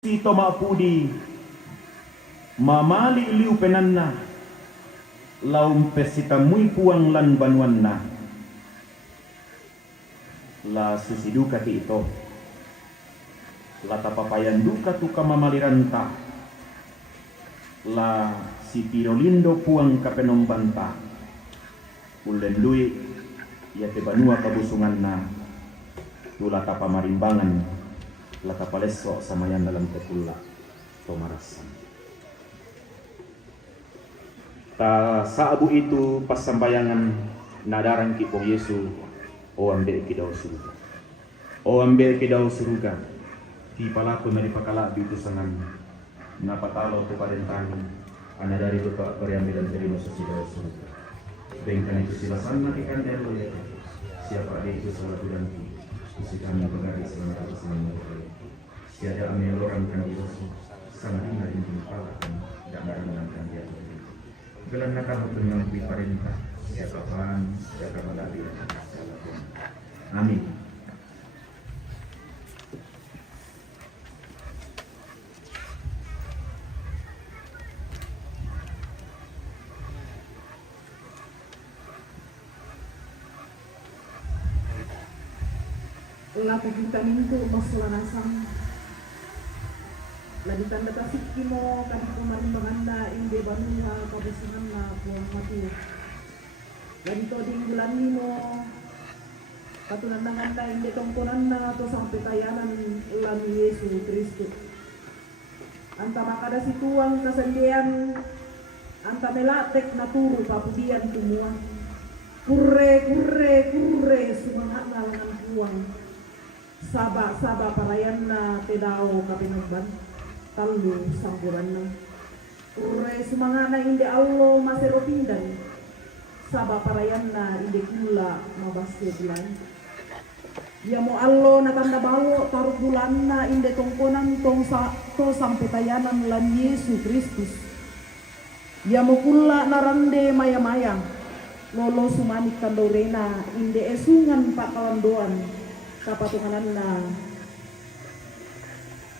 Sito mapudi mamali iliu penanna laum pesita mui puang lan banuanna la susiduka ti ito la tapapayan duka tuka mamaliranta la si pirolindo puang kapenombanta ulen lui ya te banua kabusunganna tula tapamarimbangan laka paleso samayan dalam tekula tomarasan. Ta saabu itu pas sambayangan nadaran ki po Yesu o ambil ki daw surga. O ambil ki daw surga. Ti palaku na dipakala itu sangan napatalo tu parentani ana dari itu ka periambil dan terima sa daw surga. Bengkan itu silasan na kikan dero siapa ada itu salah bulanti. Isi kami berada selama selama tiada ambil orang kan Yesus sangat ingat ini palakan dan menangkan dia. Gelan nakal dengan perintah siapa Tuhan siapa melalui amin. Laku kita mintu masalah la ditanda kasih kimo kami pemarimbanganda inde banua kabusunganna puang matu la ditoding bulan nimo katunandanganda inde tongkonanda atau sampai tayanan ulang Yesus Kristus anta makada situang kesendian anta melatek naturu papudian semua kurre sumangat nalangan puang saba parayanna tedao kapinumban talu sampuranna ure sumangana inde Allah masero pindan saba parayanna inde kula mabasya bulan ya mo Allah natanda bawo taruh bulanna inde tongkonan to sampai tayanan lan Yesus Kristus ya mo kula narande maya lolo sumanik kandorena inde esungan pak kalandoan kapatungananna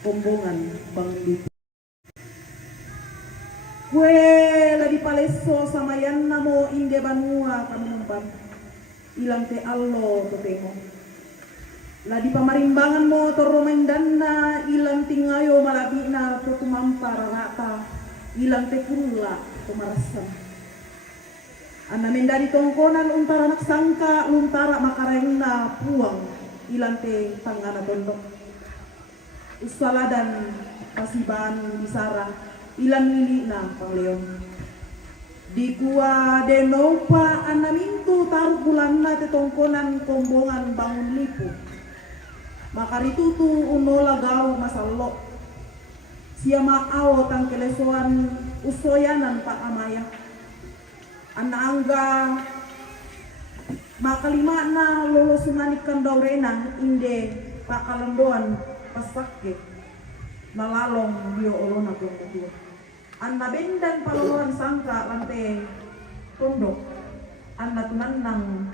kombongan bang lipu. Kue lagi paleso sama yan namo inde banua kami numpan ilang te allo totemo. Ladi pamarimbangan mo toromendana ilang tingayo malabina to tumampara rata ilang te kurula tumarasan. Anda mendari tongkonan untara naksangka luntara makarengna puang ilang te tangana tondok. Usala dan pasiban bisara ilan mili na pangleon di kuwa denopa anamintu taruh bulan na tetongkonan kombongan bangun lipu makaritutu unola gaw masallo siya maaw tang kelesoan usoyanan pa amaya anaangga makalima na lolo sumanik kandawrena inde pakalandoan pasakit nalalong dio olona kong kutua anna bendan palolohan sangka lante tondok anna tunannang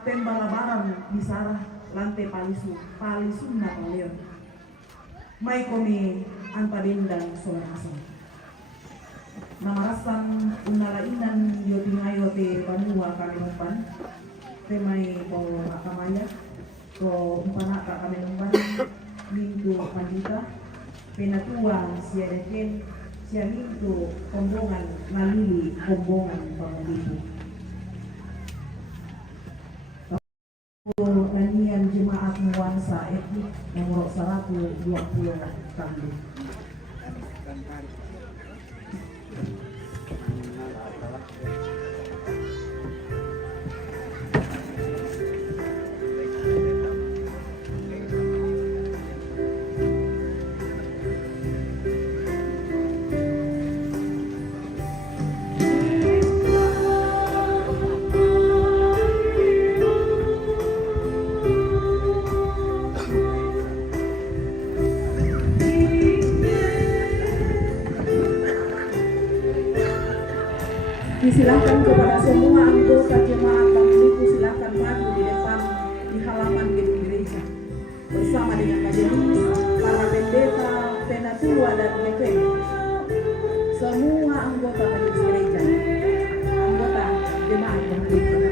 pembalabaran bisara lante palisun na palion may komi anta bendan solanasan namarasan unalainan yotingayo te panua kalimupan te may po akamaya ko umpana ka kami numban minggu pandita penatuang siya deken siya minggu kombongan malili kombongan pangalibu nanian jemaat nuansa etnik nomor 120 tahun. Disilakan kepada semua anggota jemaat Bang Lipu silakan maju di depan di halaman gedung gereja bersama dengan majelis para tua dan DPD, semua anggota majelis gereja, anggota jemaat yang berikut.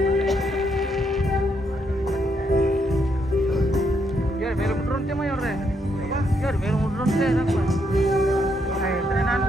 Biar belum turun teh mayor deh. Biar belum turun teh apa? Kayak trenan.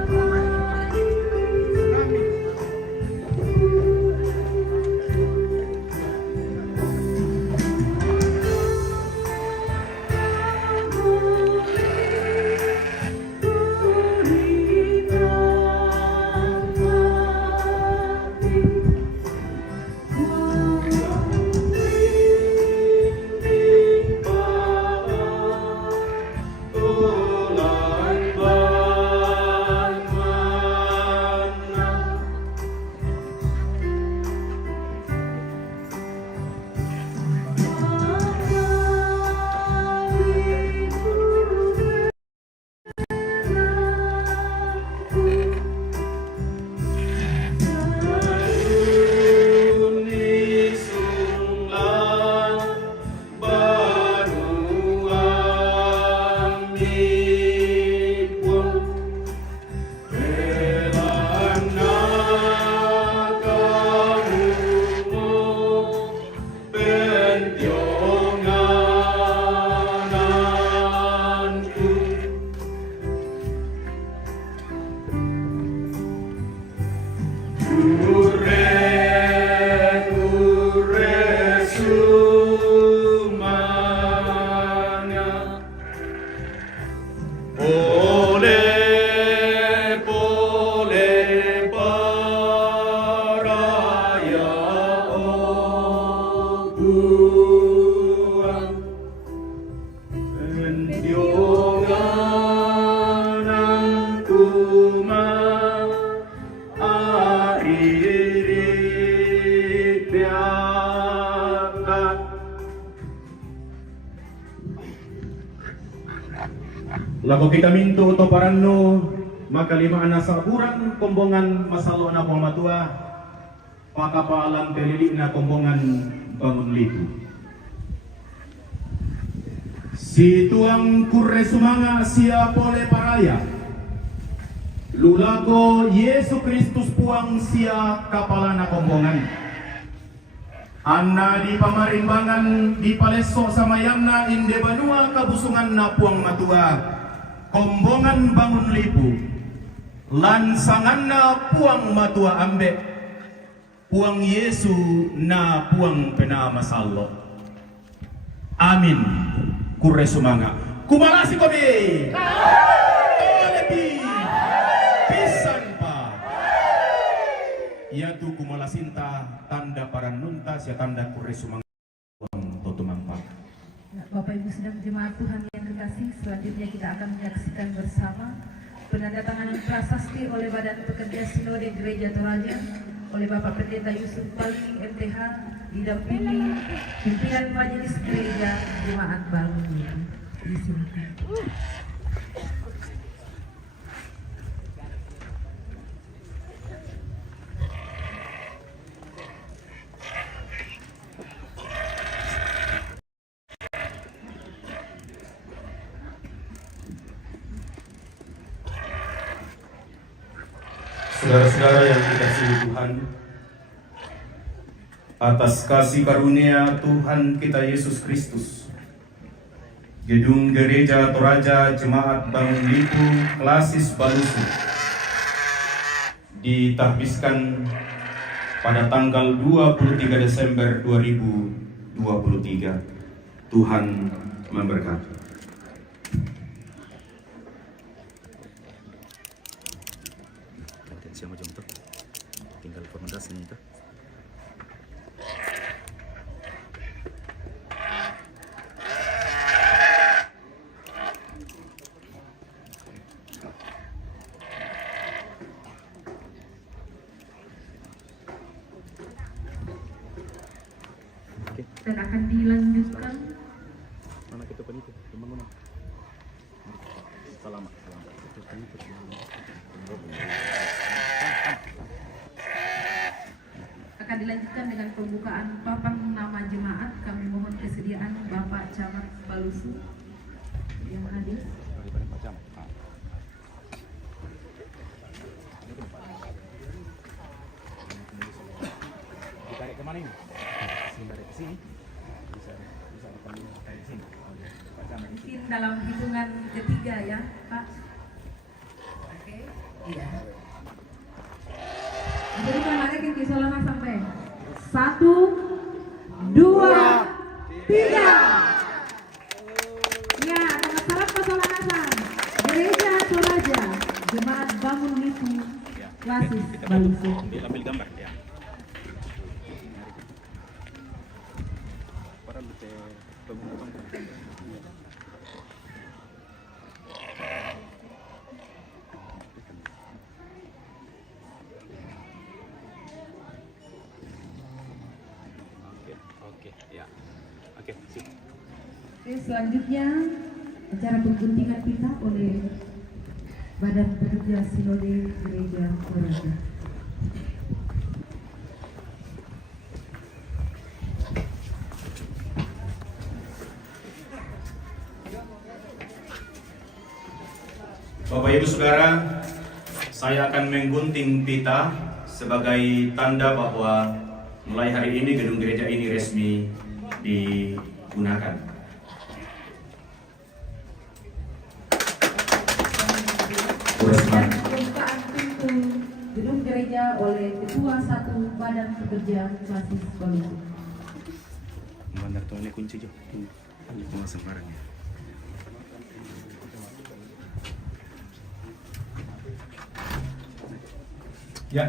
Lagu kita mintu to paranno makalima na sa kurang kombongan masalo na pong matua pakapaalang terili na kombongan bangun litu. Si tuang kurre sumanga siya pole paraya lulago Yesu Kristus puang siya kapala na kombongan. Anna di pamarimbangan di paleso sa mayamna inde banua kabusungan na puang matua kombongan bangun lipu lansangan na puang matua ambe puang Yesu na puang penamasallo. Amin. Kurre sumanga kumalasi kobi olepi pisan pa yaitu kumalasinta tanda paranunta siya tanda kurre sumanga puang totumampa. Bapak Ibu sedang jemaat Tuhan yang terkasih, selanjutnya kita akan menyaksikan bersama penandatanganan prasasti oleh Badan Pekerja Sinode Gereja Toraja oleh Bapak Pendeta Yusuf Paling MTH didampingi pimpinan Majelis Gereja Jemaat Bangun. Disilakan. Saudara-saudara yang dikasihi Tuhan, atas kasih karunia Tuhan kita Yesus Kristus, Gedung Gereja Toraja Jemaat Bangun Lipu Klasis Balusu ditahbiskan pada tanggal 23 Desember 2023. Tuhan memberkati. Siapa jom tu? Tinggal rekomendasi ni tu. Dan akan dilanjutkan. Mana kita peniti? Mana? Selamat. Akan dilanjutkan dengan pembukaan papan nama jemaat. Kami mohon kesediaan Bapak Camat Balusu yang hadir. hitungan ketiga ya, Pak. Oke, iya. Jadi kemarin yang kisolana sampai 1, 2, 3. Ya, akan salam kesolanasan Gereja Toraja Jemaat Bangun Lipu Klasis Balusu. Ambil gambar ya. Para lu teh pemotong. Oke, ya. Oke, sip. Oke, selanjutnya acara pengguntingan pita oleh Badan Pekerja Sinode Gereja Toraja. Bapak Ibu Saudara, saya akan menggunting pita sebagai tanda bahwa mulai hari ini gedung gereja ini resmi digunakan. Dan pembukaan pintu gedung gereja oleh Ketua 1 Badan Pekerja Klasis Balusu. Mandar tuh ini kunci jo. Ini sembarang ya. Ya,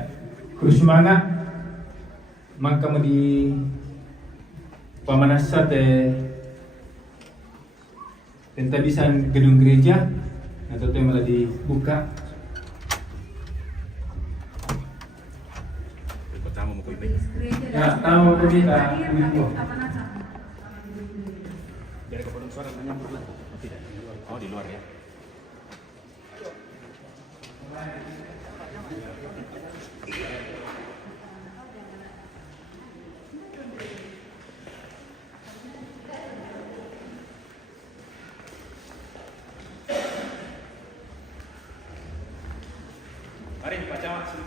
Krusmana maka di pamanasat tentabisan gedung gereja atau yang malah dibuka. Pertama mau kuy. Ya, tamu kita. Dari kepadang suara menyambut lah. Oh, tidak. Oh, di luar ya. Mari Pak Camat. Masuk.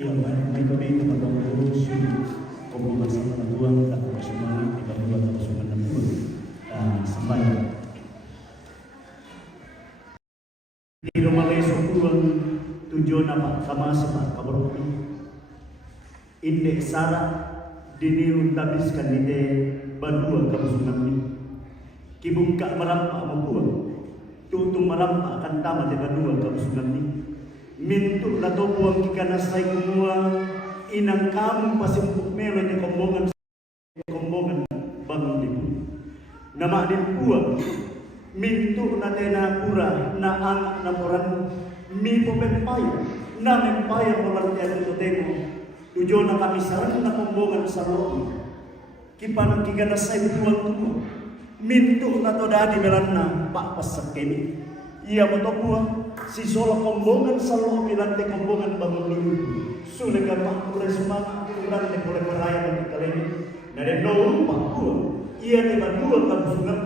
Yang kami kepada pengurus komunitas Tuhan dan bersama kita buat bersama dan sembahyang. Di rumah lesok Tuhan tujuan apa sama sebab kabar indeks syarat dini untabiskan ide badua kabusunami kibungka merampak membuat tutung merampak akan tamat dengan dua kabusunami mintu lato buang kikana say kumua inang kamu pasimpuk melo ni kombongan bangun dibu nama din buang mintu na tena pura na anak na poran mi popempaya na mempaya polan tiada totemo tujuan na kami sarang na kombongan sa loob kipan kikana say buang tumo mintu na to dadi melan na pakpasak kini ia moto buang si solo kombongan salo pilante kombongan bangun dulu sudah gampang mulai semangat kurang dan mulai merayaan kali ini dari dulu pakua ia dengan dua kabusungan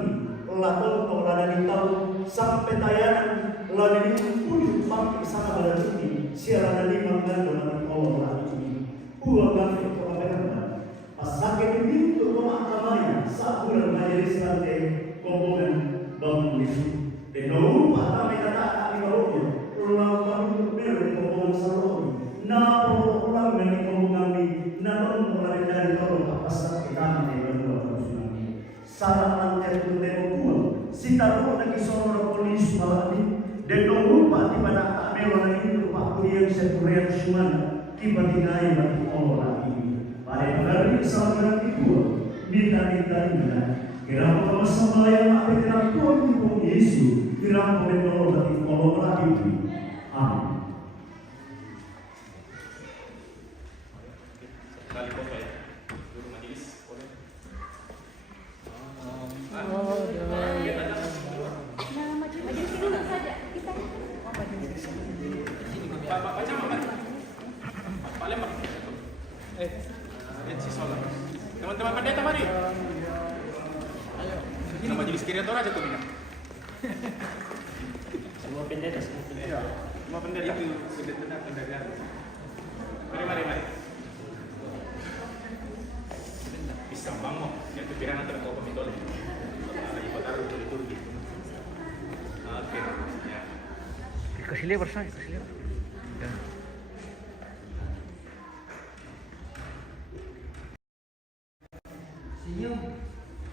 lalu pengelolaan di tahun sampai tayangan lalu ini pun pakai sana pada ini siaran lima dan dengan orang ini buah kami pengelolaan pasake pintu pemahamannya saat bulan majelis lantai kombongan bangun dulu dan dulu kami kata ulang bangun beri kombongan salon na ulang dari kombongan na mulai dari tolong apa kita di berdua tsunami salah lantai itu demo si taruh lagi soal polis malah ini dan lupa di mana amel lagi lupa kuliah sekurian cuman tiba-tiba bagi orang ini pada hari sama itu minta kira apa sama yang apa kira Tuhan Yesus kira apa bagi orang itu amin. Kali foto ya. Guru majelis boleh. Pak Lembang. Si Solar. Teman-teman pendeta mari. Ayo. Nama majelis Kriator aja tuh Bina. Semua pendeta Iya. Semua pendeta itu pendeta pendagang. Mari. Pisang bangmo. Yang pikiran antara kau pemitole. Ibu taruh di Turki. Oke. Ya. Kasih lebar saya, kasih lebar. Ya.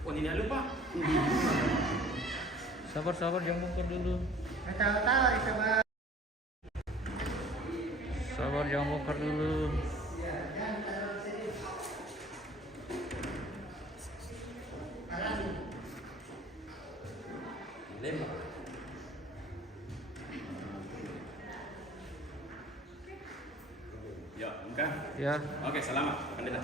Oh ini lupa. Sabar, jangan bongkar dulu. Sabar, jangan bongkar dulu. Ya, enggak. Ya. Oke, selamat pendeta.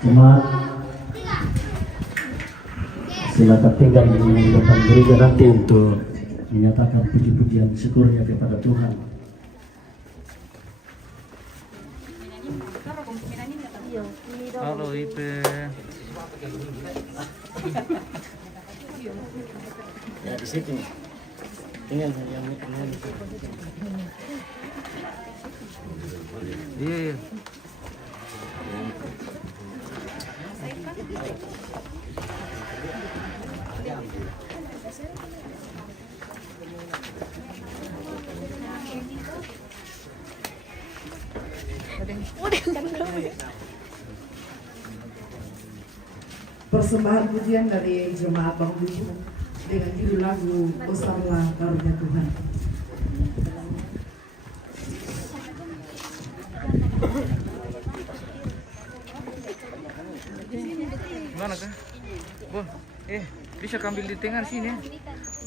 Jemaat, silakan tinggal di depan gereja nanti untuk menyatakan puji-pujian syukurnya kepada Tuhan. Halo Ipe. Ya di situ. Tinggal yang Iya. Persembahan pujian dari jemaat Bang Buku dengan judul lagu Besarlah Karunia Tuhan. Mana kah? Boh, bisa ambil di tengah sini.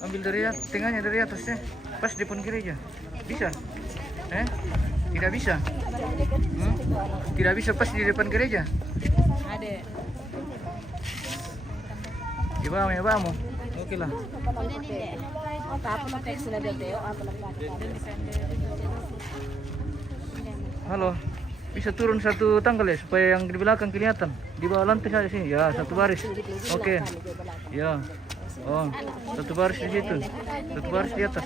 Ambil dari tengahnya dari atasnya. Pas depan gereja. Bisa? Tidak bisa? Tidak bisa pas di depan gereja? Ada. Ya bamo. Oke lah. Halo. Bisa turun satu tanggal ya supaya yang di belakang kelihatan. Di bawah lantai saja sini. Ya, satu baris. Oke. Ya. Oh, satu baris di situ. Satu baris di atas.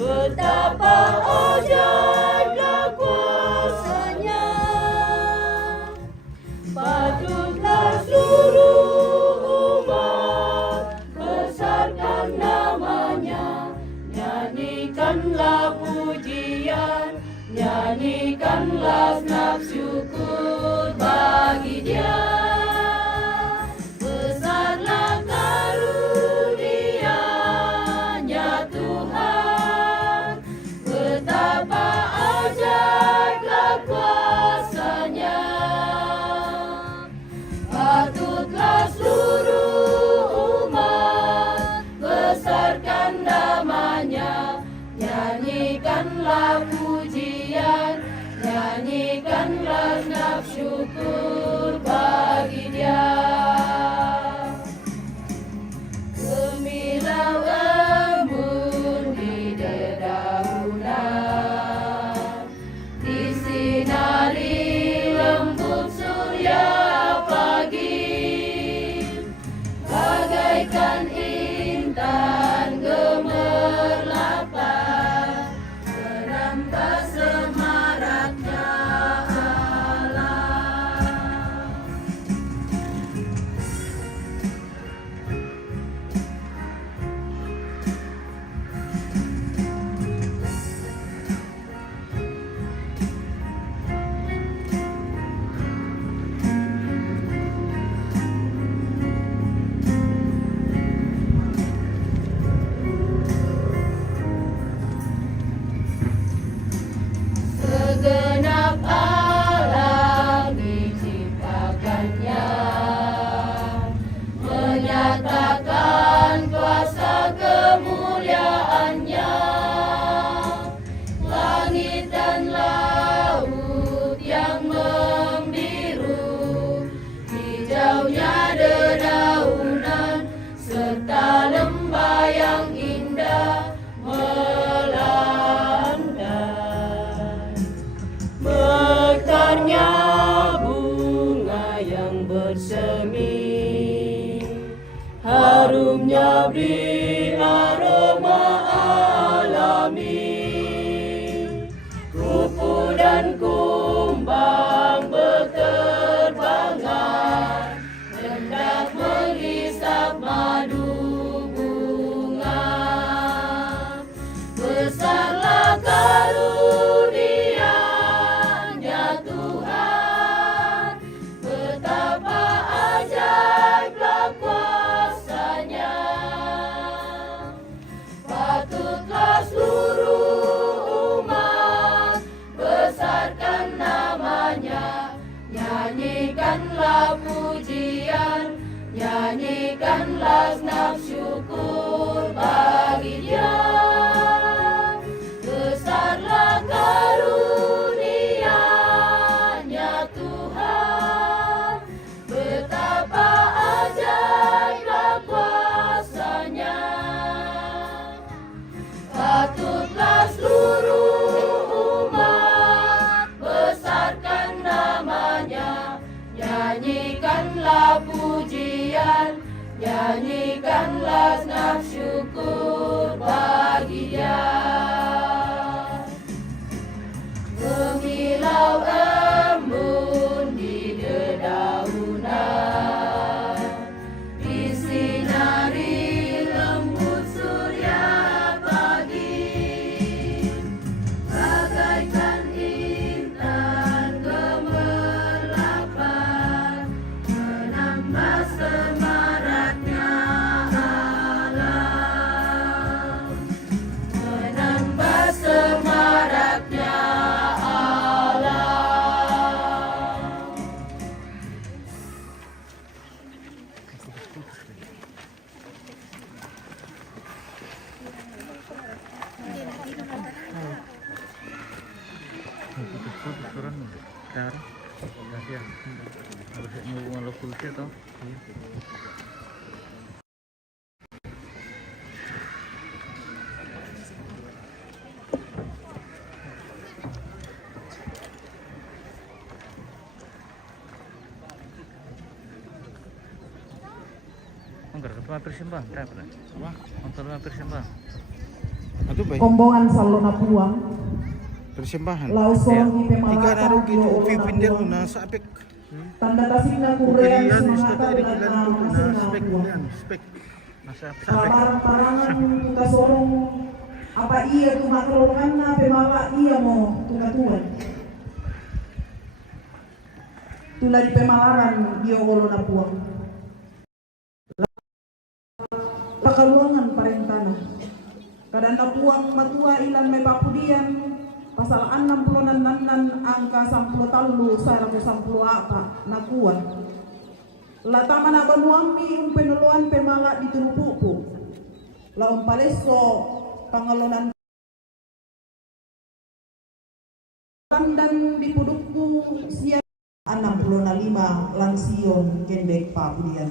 Betapa ajaibnya kuasa syukur bagi Dia. Besarlah karunia-Nya Tuhan, betapa ajaiblah kuasa-Nya. Patutlah seluruh umat besarkan nama-Nya, nyanyikanlah pujian, nyanyikanlah senap syukur bagi Dia. Gemilau embun di dedaunan, disinari lembut surya pagi, bagaikan intan gemerlapan, menambah semaraknya alam. Segenap alam diciptakannya, menyatakan kuasa kemuliaan-Nya. Langit dan laut yang membiru, hijaunya dedaunan, serta lembah yang indah melandai. Mekarnya bunga yang bersemi, harumnya beri aroma alami. Kupu dan kumbang berterbangan, hendak menghisap madu bunga. Besarlah karunia-Nya Tuhan, betapa ajaiblah kuasa-Nya. Patutlah seluruh umat besarkan nama-Nya, nyanyikanlah pujian, nyanyikanlah senap syukur bagi Dia. Besarlah karunia-Nya Tuhan, betapa ajaiblah kuasa-Nya. Patutlah seluruh umat besarkan nama-Nya, nyanyikanlah pujian, nyanyikanlah senap syukur bagi Dia. Gemilau embun di dedaunan, disinari lembut surya pagi, bagaikan intan gemerlapan, menambah semaraknya alam, menambah semaraknya alam. Putus orang dar. Gracias. Harus hubungan lo kultur toh. Enggak ketua persembahan, tak pernah. Wah, ketua persembahan. Aduh baik. Kombongan salona puang, Persembahan. lausong di Ika pemalatan narugi yo upi na pindir puang. na sapek. Tanda kasih na kurean Kirian semangata istata di dan kilan na na masih na spek puang. yan, spek. Masa Parangan kasorong apa iya tuh makrolongan na pemala iya mo tungatuan. tula di pemalaran dio olo na puang. Pakaluangan parentana. Kadang na puang matua ilan may papudian. Pasal 66 angka 10 sarang 10 na kuat. Latama na banuami penuluan pemala di turupupu. Laon paleso pangalonan dan di pudukku siap 65 langsion kendek papudian.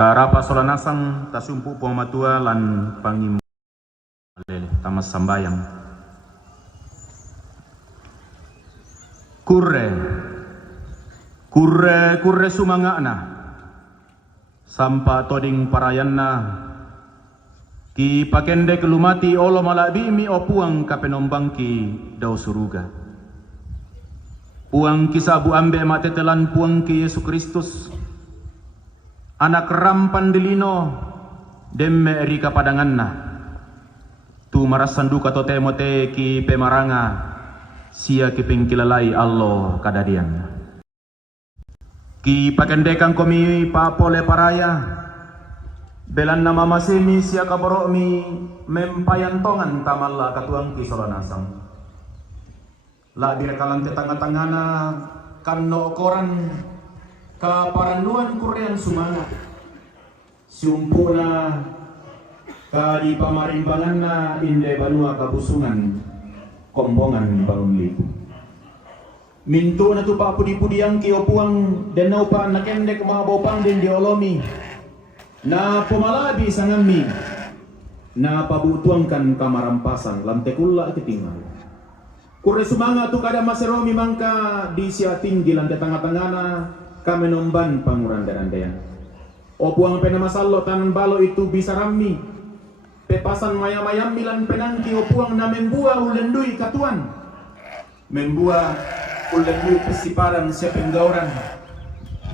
Tarapa solanasang tasumpu pamatua lan pangim tamas sambayang. kurre sumangana sampa toding parayanna ki pakende kelumati olo malabi mi opuang kapenombang ki daw suruga puang kisabu ambe matetelan puang ki Yesus Kristus anak rampan dilino demme eri kapadanganna tu marasanduka to temote ki pemaranga sia ki pengkilalai Allah kadadian ki pakendekang komi papole paraya belan nama masemi sia kaboro mi mempayantongan tamalla katuang ki solanasam la direkalan tetangga-tanggana kanno koran kaparanduan Korean sumanga siumpuna kadi pamarimbanganna inde banua kabusungan kombongan bangun lipu minto na tu pa pudi-pudiang kiopuang den naupa nakendek mga bopang din diolomi na pumalabi sa ngami na pabutuangkan kamarampasan lantekula ititingal kure sumanga tu kada maseromi mangka di siating gilan tetangga-tangana kami nomban pangurandarandayan opuang penamasallo tanan balo itu bisa rami pepasan mayam-mayam milan penangki opuang na membua ulendui katuan membua ulendui pesiparan siya penggauran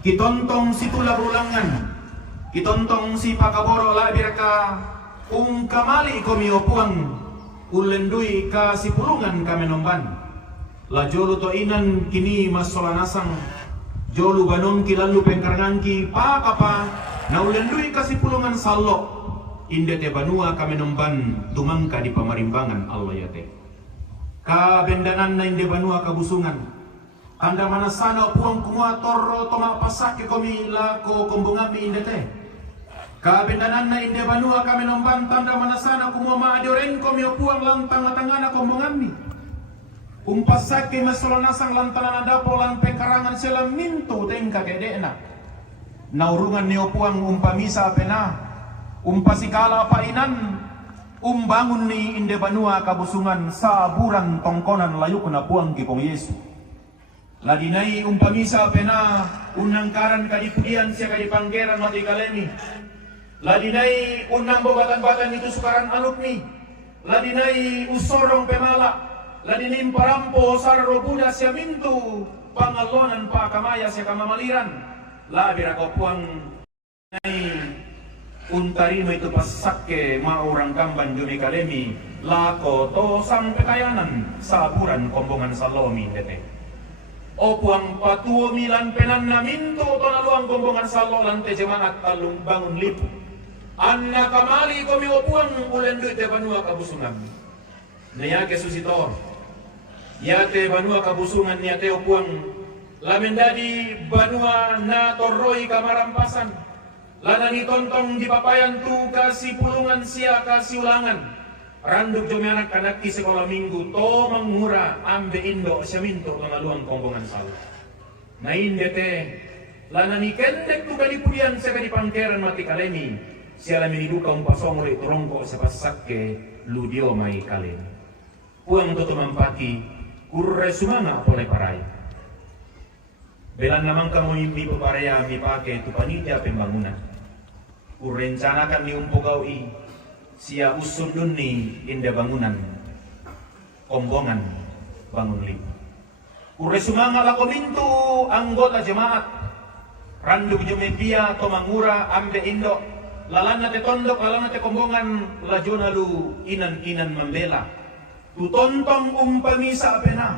kitontong si tula berulangan kitontong si pakaboro labir ka kamali komi opuang ulendui ka si pulungan kami nomban la jolu to inan kini masolanasang jolu banon kilalu pengkarangangki pakapa na ulendui ka si pulungan sallo inde te banua kami nomban tumangka di pamarimbangan Allah yate ka bendanan na inde banua kabusungan tanda mana sana puang kumua torro toma pasake komi lako kombongami inde te ka bendanan na inde banua kami nomban tanda mana sana kumua maadoren komi puang lantang matangana kombongami umpasake masolonasang lantanan adapo lan pekarangan selam minto tengka kedena naurungan ni puang umpamisa pena umpasikala painan umbangun ni inde banua kabusungan saburan tongkonan layuk na puang kipong Yesu ladinai umpamisa pena unangkaran kadipudian siya kadipanggeran mati kalemi ladinai unang bobatan-batan itu sukaran alukni ladinai usorong pemala ladinai parampo sarro buda siya mintu pangalonan pa kamaya siya kamamaliran labira ko puang nai untarimo itu pasake maurang kamban jumi kalemi lako to sang pekayanan saburan kombongan salomi tete opuang patuo milan penan na minto to naluang kombongan salo lante jemaat alung bangun lipu anna kamali komi opuang ulendu te banua kabusungan nayake susitor yate banua kabusungan yate opuang lamendadi banua na torroi kamarampasan lanani tontong di papayan tu kasih pulungan sia kasih ulangan randuk jome anak kanaki sekolah minggu to mangura ambe indo siaminto ngaluang kombongan sal na indete lanani kendek tu kalipudian sa kadipangkeran mati kalemi siala miniduka umpasongre turongko sa pasakke ludio mai kalen puang to mampati kurre sumanga pole paray belan namang kamu mi paparaya mi pake tu panitia pembangunan urencanakan ni umpugawi sia usundun ni inda bangunan kombongan bangun lipu ure sumanga lako mintu anggota jemaat randuk jumepia to mangura ambe indo lalana te tondok lalana te kombongan lajonalu inan membela tutontong umpamisa pena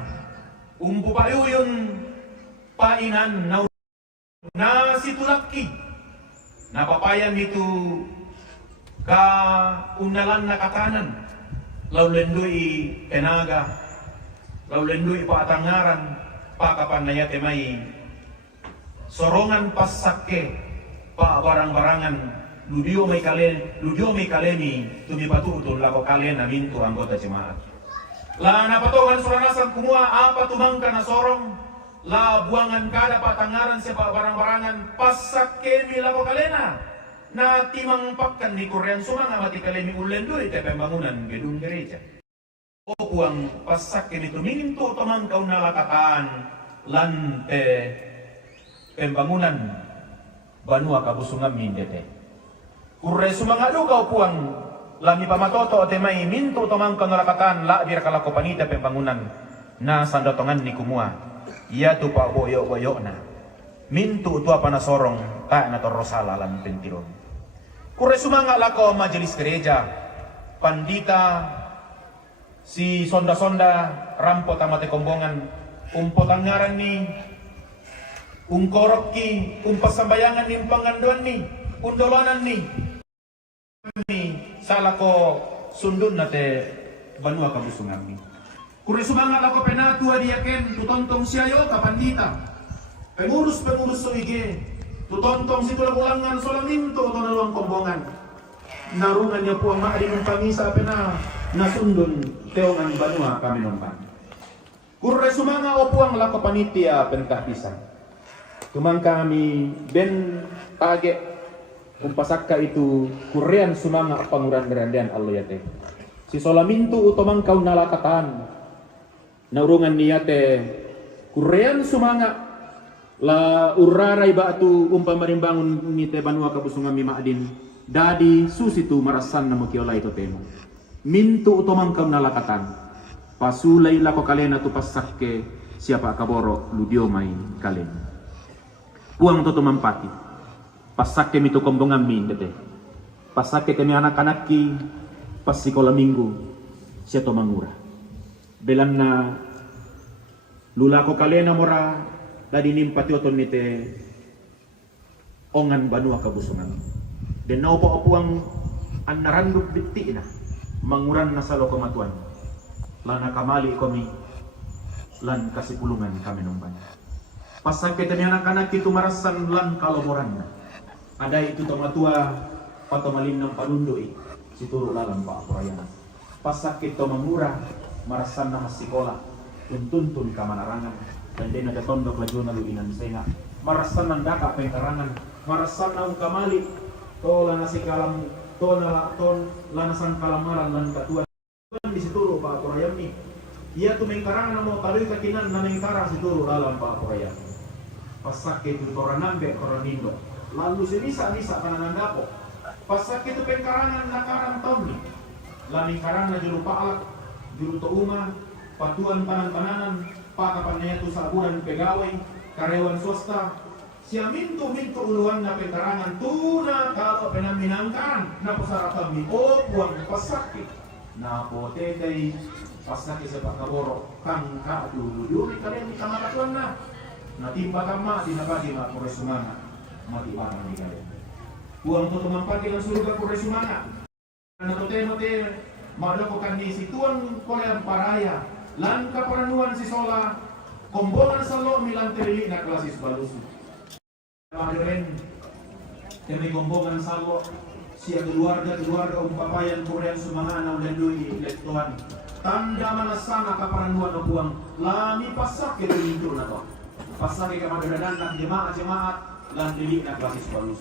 umpupayuyun painan na situlaki napapayan itu ka unalan na kakanan laulendui tenaga laulendui patangaran pakapan nayate mai sorongan pasake pa barang-barangan ludio may kaleni tumipatutol lako kalen na minto anggota jemaat la napatongan suranasan kumua apa tumangka na sorong la buangan kada patangaran siapa barang-barangan pasak kemi lako kalena na timang pakkan di Korean sumanga mati kalemi ulendui te pembangunan gedung gereja o buang pasak kemi tumingin to tomang kau nalakataan lan pembangunan Banua Kabusungan mindete. Kurre sumanga lugaw puang lami pamatoto te may minto tomang kanalakatan la bir kalako panita pembangunan na sandatongan ni kumua. Iya tu pa boyo na. Minto tu apa na sorong ta na torosala lan pentiron. Kurre sumanga lako majelis gereja pandita si sonda-sonda rampo tamate kombongan umpotangaran ni ungkorok ki umpasambayangan ni panganduan ni undolanan ni salah ko sundun nate Banua Kabusungan ni. Kuri sumanga lako penatua diaken tutontong siayo kapandita. Pengurus so ige tutontong si tulang-ulangan solaminto to naluang kombongan. Narungan niya po ang maaring pangisa pena nasundun teongan Banua kami nompan. Kuri sumanga opo ang lako panitia pentahpisan. Tumang kami ben page umpasakka itu kurian sumanga panguran berandian Allah yate. Si solamintu utomang kau nalakatan. Naurungan niyate kurian sumanga la uraray batu umpamarimbangun ngite Banua Kabusungan mi maadin. Dadi susitu marasan na makiolay to temo. Mintu utomang kau nalakatan. Pasulay lako kalena tu pasakke siapa kaboro ludio may kalen. Puang to tumampati. Pasake mito kombongan min dete. Pasake kami anak-anak ki pas sekolah minggu siya to mangura. Belan na lula ko kalena mora dadi nimpati oton nite ongan Banua Kabusungan. Den na opo ang anaranduk bitti na manguran na sa lokomatuan. Lana kamali kami lan kasipulungan kami nomban. Pasake kami anak-anak ki tumarasan lan kalomoran na. Ada itu tomatua patomalin ng panundoy situro lalang pa apurayana. Pasakit to mangura marasan na masikola tuntuntun kamanarangan dan din nagatondok lagyo na luinan senga. Marasan ng daka pengkarangan marasan na kamali to lanasikalam to lanasan kalamaran lan katuan di situro pa apurayan ni. Iya tumengkarangan na mo taloy kakinan na mengkara situro lalang pa apurayan. Pasakit itu toranambe koranindo. Lalu senisa-nisa panananda po. Pasak itu pengkarangan nakarang tahun ni. Lami karang na juru paalak, juru touma, patuan panan-pananan, pakapanaya tu saburan pegawai, karyawan swasta. Siya mintu uluan na pengkarangan tuna kalau penaminangkaran na pasaratan mi buang pasakit. Na po tetay pasakit sa pakaboro kang kaadu yuri kalian kita makatuan na. Natimba kama dinabadi ma Kabusungan. Mati parang ni kalian. Buang to tumampati ng surga ko resumana. Natote madakokan ni situan kolean paraya. Lan kaparanuan si sola kombongan sa lo milang terili na klasis balusu. Kamarin kami kombongan sa lo siya keluarga umpapayan korean sumangana ulan dui lektuan. Tanda manasana kaparanuan na buang lami pasak itu hindu na to. Pasak kamadanan ng jemaat lan dili na klasis balus.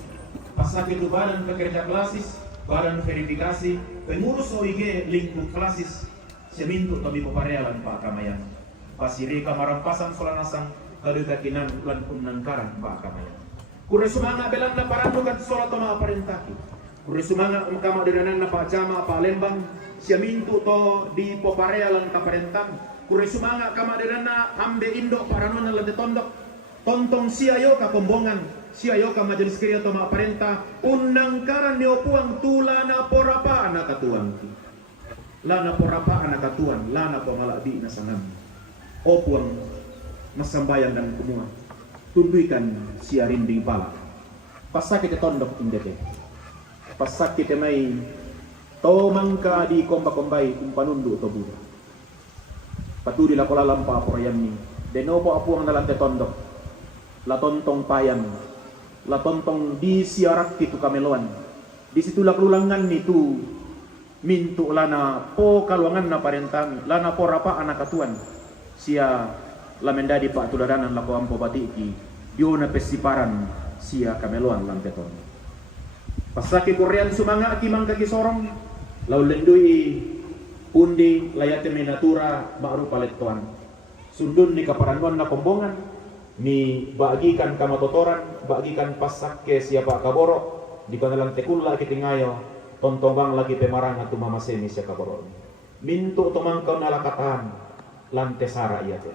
Pasak itu badan pekerja klasis, badan verifikasi, pengurus OIG lingkup klasis, semintu tobi paparealan pa kamayan. Pasiri kamarampasan solanasang kadekakinan lan unangkaran pa kamayan. Kure sumanga belang na parandukan sola toma aparentaki. Kure sumanga kama denanan na pa jama pa lembang, semintu to di paparealan kaparentan. Kure sumanga kama denana ambe indo paranon lan detondok. Tontong siayo ka kombongan, siayo ka majelis gereja to maaparenta, unangkaran ni opuang tula na porapa anak katuan. Lana porapa anak katuan, lana pamaladi na sangam. Opuang masambayan dan kumua. Tunduikan sia rinding pala. Pasakit tondok indete. Pasakit may to mangka di komba-kombay umpanundu to buda. Patudi la kolampa porayam ni. Denopo apuang nalan tondok. Latontong payam, latontong di siarak itu kameloan. Di situ laklulangan itu mintu lana po kaluangan na parentami, lana po rapa anak katuan. Sia lamendadi pak tuladanan lako ampo batiki, dio na pesiparan sia kameloan lanteton. Pasaki korean sumanga aki mangka kisorong, lau lendui undi layate menatura baru palettuan. Sundun ni kaparanuan na kombongan. ni bagikan kamatotoran, bagikan pasakke siapa kaborok di panalang tekulla kitingayo tontobang lagi pemarang atu mamasemi siya kaborok mintu tumangkaw nalakatan lantesara iya te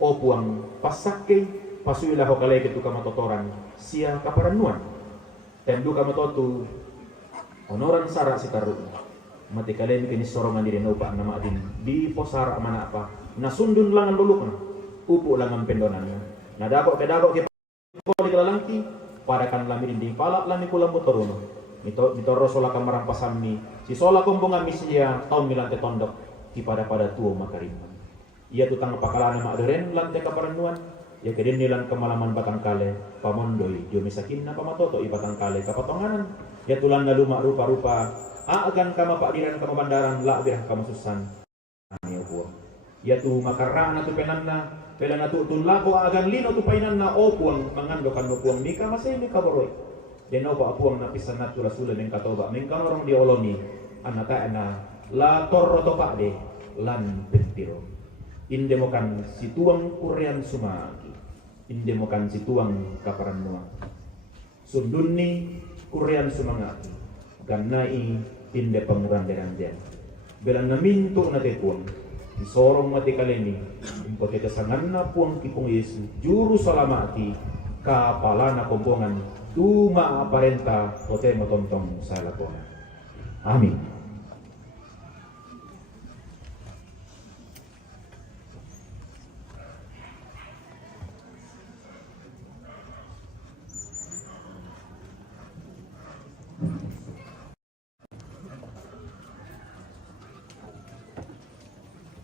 opuang pasakke pasuyla ho kalay kitu kamatotoran siya kaparanuan tendu kamatotu onoran sara si karu mati kalen kini sorongan diri nopa nama adin di posara mana apa nasundun langan luluk na upu langan pendonan na dako ke ko dilalangki pada kan lami di pala lami kulam motoruno mitoro sola kamarampasan mi si sola kumbungan misia taun milante tondok ki pada tuo makarim ia tutang pakalana maaderen lante kaparanuan ya kedin nilan kemalaman batang kale pamondoi jo misakin na pamatoto i batang kale kapotonganan ya tulan na luma rupa-rupa agan kama pakdiran kama bandaran la birah kama susan ani opo ya tu makarana tu penanna pelana tu tunlako agan lino tu painanna opuang mangandokan opuang nika masay ni kaboroy deno pa apuang napisan na tu rasul ning katoba ning kanorong dioloni anata na la torro to pakde lan pentiro indemokan situang kurian sumaki indemokan situang kaparanua sundunni kurian sumangaki ganai inde panguran deranjen belan naminto na tepon isorong mati kaleni impote kasangan na puang kipong Yesu juru salamati kapala na kumbongan tuma aparenta tote matontong sa lakona amin.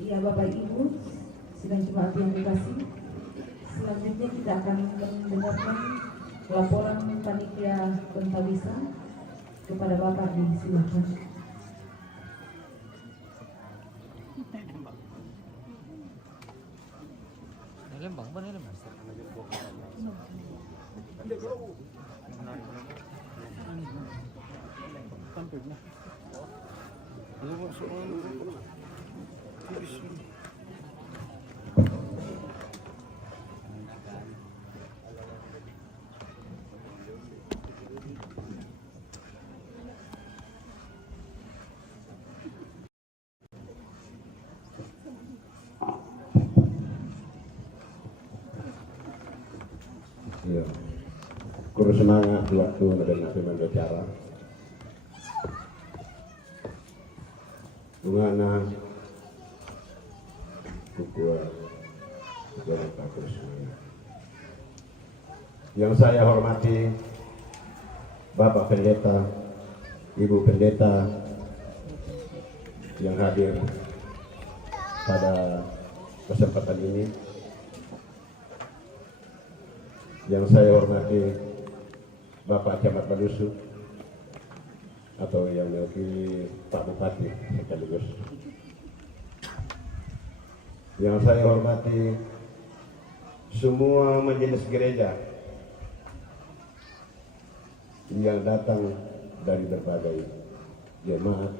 Ya Bapak Ibu, sidang jemaat yang dikasih, selanjutnya kita akan mendengarkan laporan panitia pentabisan kepada Bapak disilakan. Lembang, mana lembang? Ya, kurang semangat waktu ada nasi berbicara. Bungana, kukua, kurang semangat. Yang saya hormati Bapak Pendeta, Ibu Pendeta yang hadir pada kesempatan ini. Yang saya hormati Bapak Camat Badusu atau yang mewakili Pak Bupati sekaligus. Yang saya hormati semua majelis gereja yang datang dari berbagai jemaat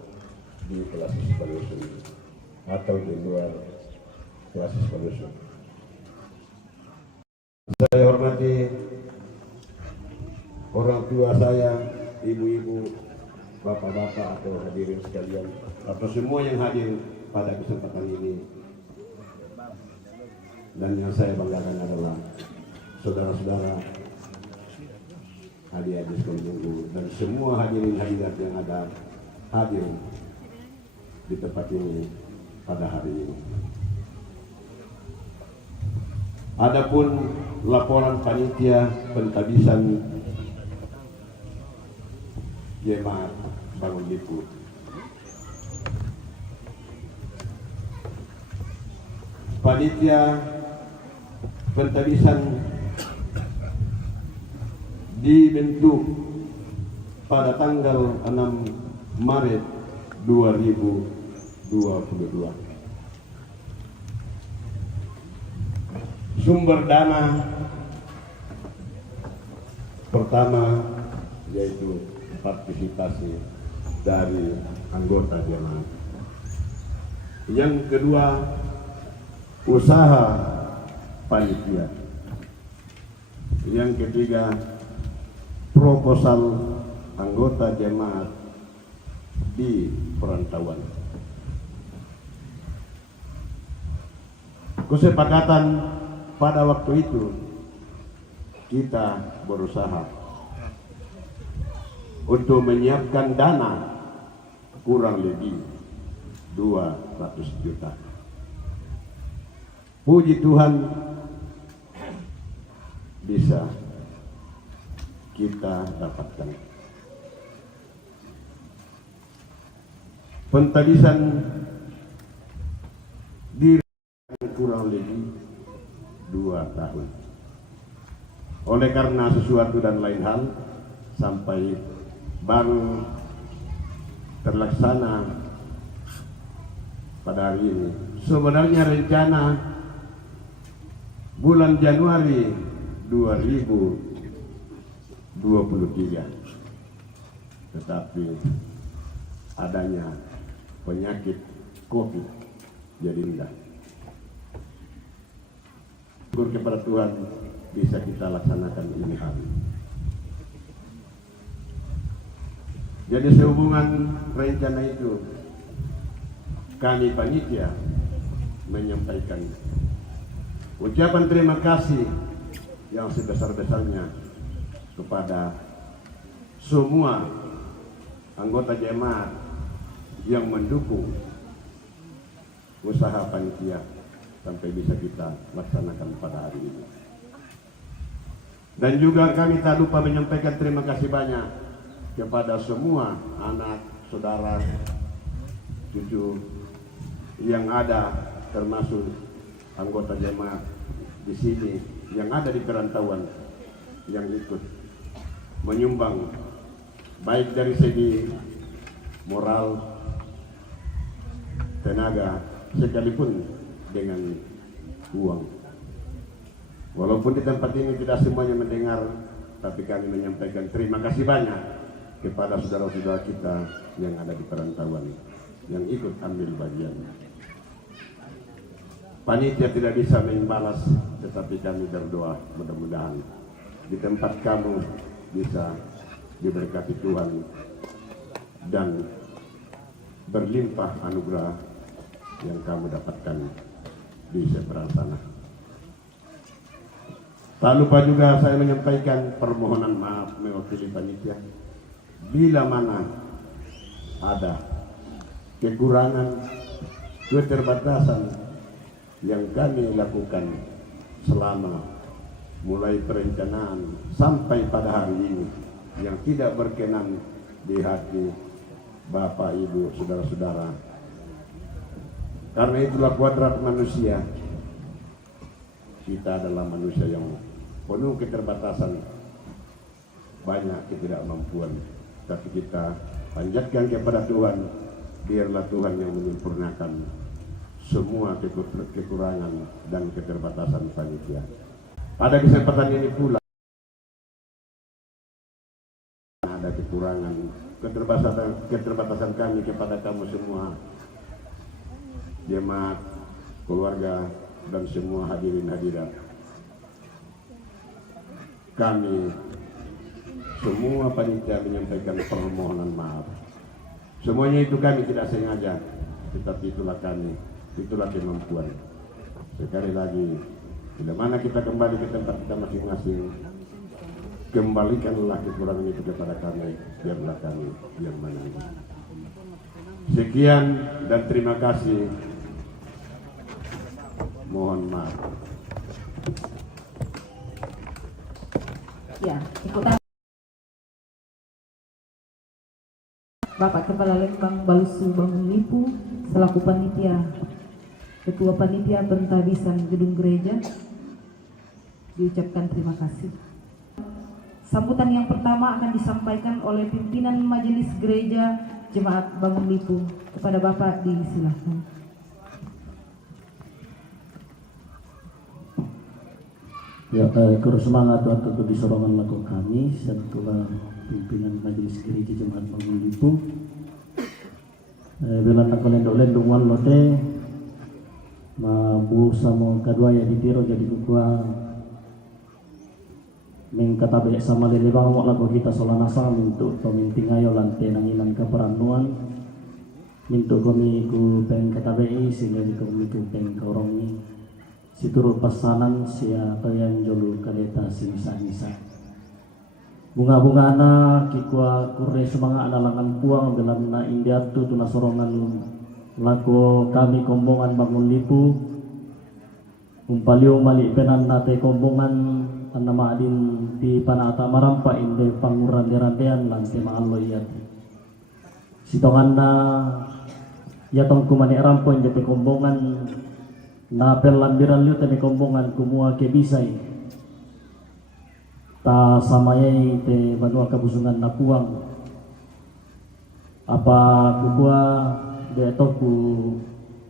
di Klasis Badusu atau di luar Klasis Badusu. Saya hormati orang tua saya, ibu-ibu, bapak-bapak atau hadirin sekalian, atau semua yang hadir pada kesempatan ini. Dan yang saya banggakan adalah saudara-saudara adik-adik sekolah dan semua hadirin hadirat yang ada hadir di tempat ini pada hari ini. Adapun laporan panitia pentabisan jemaat Bangun Lipu. Panitia pentabisan dibentuk pada tanggal 6 Maret 2022. Sumber dana pertama yaitu partisipasi dari anggota jemaat. Yang kedua, usaha panitia. Yang ketiga, proposal anggota jemaat di perantauan. Kesepakatan pada waktu itu kita berusaha untuk menyiapkan dana kurang lebih 200 juta. Puji Tuhan bisa kita dapatkan. Pentabisan diri kurang lebih 2 tahun. Oleh karena sesuatu dan lain hal sampai baru terlaksana pada hari ini. Sebenarnya rencana bulan Januari 2023, tetapi adanya penyakit COVID jadi enggak. Syukur kepada Tuhan bisa kita laksanakan ini hari. Jadi sehubungan rencana itu, kami panitia menyampaikan ucapan terima kasih yang sebesar-besarnya kepada semua anggota jemaat yang mendukung usaha panitia sampai bisa kita laksanakan pada hari ini. Dan juga kami tak lupa menyampaikan terima kasih banyak kepada semua anak, saudara, cucu yang ada, termasuk anggota jemaat di sini yang ada di perantauan yang ikut menyumbang baik dari segi moral, tenaga, sekalipun dengan uang. Walaupun di tempat ini tidak semuanya mendengar, tapi kami menyampaikan terima kasih banyak kepada saudara-saudara kita yang ada di perantauan yang ikut ambil bagian. Panitia tidak bisa membalas, tetapi kami berdoa mudah-mudahan di tempat kamu bisa diberkati Tuhan dan berlimpah anugerah yang kamu dapatkan di seberang sana. Tak lupa juga saya menyampaikan permohonan maaf mewakili panitia bila mana ada kekurangan, keterbatasan yang kami lakukan selama mulai perencanaan sampai pada hari ini yang tidak berkenan di hati Bapak, Ibu, saudara-saudara. Karena itulah kuadrat manusia. Kita adalah manusia yang penuh keterbatasan, banyak ketidakmampuan. Tapi kita panjatkan kepada Tuhan, biarlah Tuhan yang menyempurnakan semua kekurangan dan keterbatasan panitia. Pada kesempatan ini pula ada kekurangan, keterbatasan kami kepada kamu semua, jemaat, keluarga, dan semua hadirin hadirat. Kami semua panitia menyampaikan permohonan maaf. Semuanya itu kami tidak sengaja, tetapi itulah kami, itulah kemampuan. Sekali lagi, bila mana kita kembali ke tempat kita masing-masing, kembalikanlah kekurangan itu kepada kami, biarlah kami yang menanggung. Sekian dan terima kasih. Mohon maaf. Ya, ikutan Bapak Kepala Lembang Balusu Bangun Lipu selaku panitia, Ketua Panitia Pentabisan Gedung Gereja, diucapkan terima kasih. Sambutan yang pertama akan disampaikan oleh pimpinan Majelis Gereja Jemaat Bangun Lipu. Kepada Bapak disilahkan. Ya, kurang semangat untuk disorongan laku kami setelah pimpinan Majelis Gereja Jemaat Bangun Lipu. Bila tak lendong wan lote, ma bu samo kadua ya ditiro jadi kukua mengkatabe sama lelibang mo lago kita solanasa mintu pemintingayo lante nanginan kaperanuan mintu kami ku peng katabe sehingga kami ku peng kaurongi situru pasanan sia tayan jolu kaleta simisa-misa bunga-bunga na kikwa kure semanga analangan puang dalam na indiatu tuna sorongan lago kami kombongan bangun lipu umpaliu mali penan nate kombongan nama adin di panata marampa inde panguran derandean lante maallo iyati sitongan na yatong kumani rampo inde pe kombongan na pelambiran liu teme kombongan kumua kebisai ta samayai te banua kabusungan na puang apa kukua de toku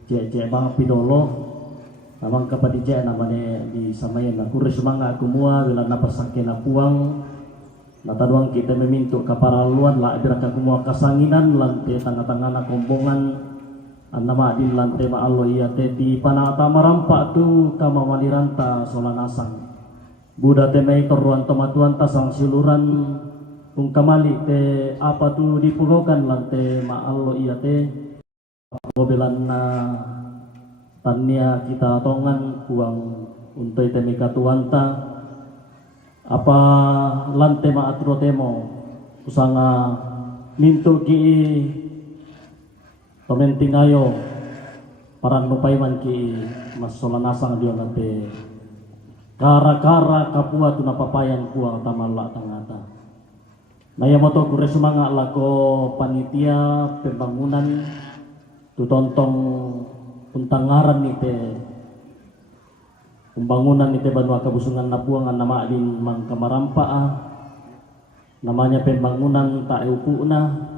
cek bang pidolo namang kapadija namanya di samayan na kure semanga kumua bila napasake na puang nataduang kita memintu kaparaluan la diraka kumua kasanginan lante tanga-tanga na kombongan nama adin lante maallo iya te di panata marampa tu kama maliranta solanasang buda te mei toruan tomatuan tasang siluran kung kamali te apa tu dipulokan lante maallo iya te mobilan na tania kita tongan kuang untuk temika tuanta apa lante ma atro temo kusanga mintu ki pementingayo paran lupaiman ki masolanasang dia nate kara-kara kapua tuna papayan kuang tamala tangata naya moto kure semanga lako panitia pembangunan tu tontong untangaran nite pembangunan nite banua kabusungan napuangan nama adin mang kamarampa namanya pembangunan tak eupuna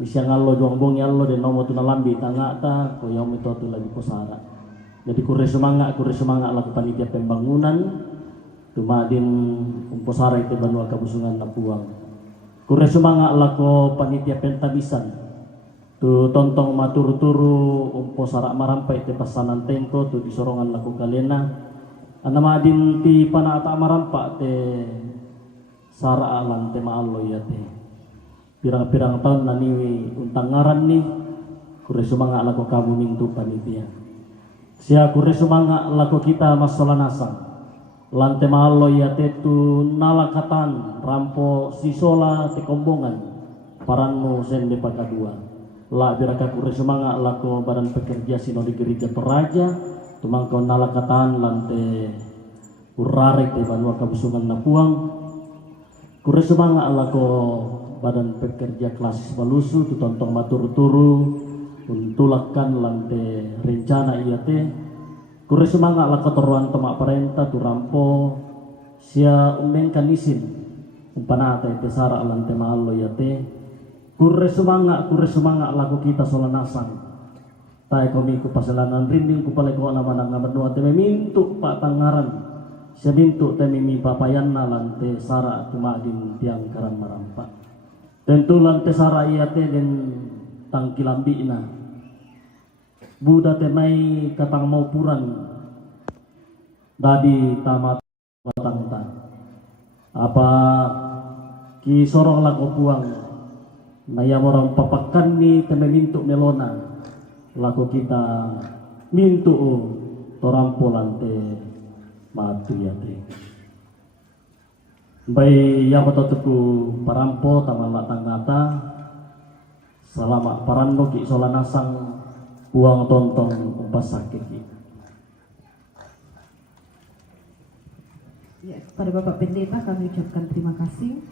misya ngallo juang bongi allo de nomo tuna lambi tangata ko yaum itu tu lagi posara jadi kure semangat laku panitia pembangunan tuma adin posara ite banua kabusungan napuang kure semangat laku panitia pentabisan tu tontong maturu-turu umpo sarak marampai te pasanan tengko tu disorongan laku kalena anama adin ti panata marampa te sarak alan te maallo ya te pirang-pirang tahun naniwi untangaran ni kure sumanga laku kamu mintu panitia sia kure sumanga laku kita masolanasang lante maallo ya te tu nalakatan rampo sisola te kombongan paranno sende pakadua la biraka kure semanga lako badan pekerja sino di gereja Toraja tumangkau nalakatan lante urare te banua kabusungan napuang kure semanga lako badan pekerja klasis balusu tu tontong matur-turu untulakan lante rencana iya te kure semanga lako toruan tomak parenta tu rampo sia umengkan isin umpanata te sara lante maallo iya te kure semangat laku kita solanasang tai komi ku pasalanan rinding ku pale ko nama nang berdua te mintu pak tangaran semintu te mimi papayan lante sara cuma din tiang karan marampa tentu lante sara iya te den tangkilambina buda te mai katang mau puran dadi tamat batangta apa ki sorong laku puang naya orang papakan ni teme mintu melona laku kita mintu torampo lante matu ya te bai ya tuku parampo tamala tangata salama paranno ki solanasang uang tontong umpas sakit ya, kepada Bapak Pendeta kami ucapkan terima kasih.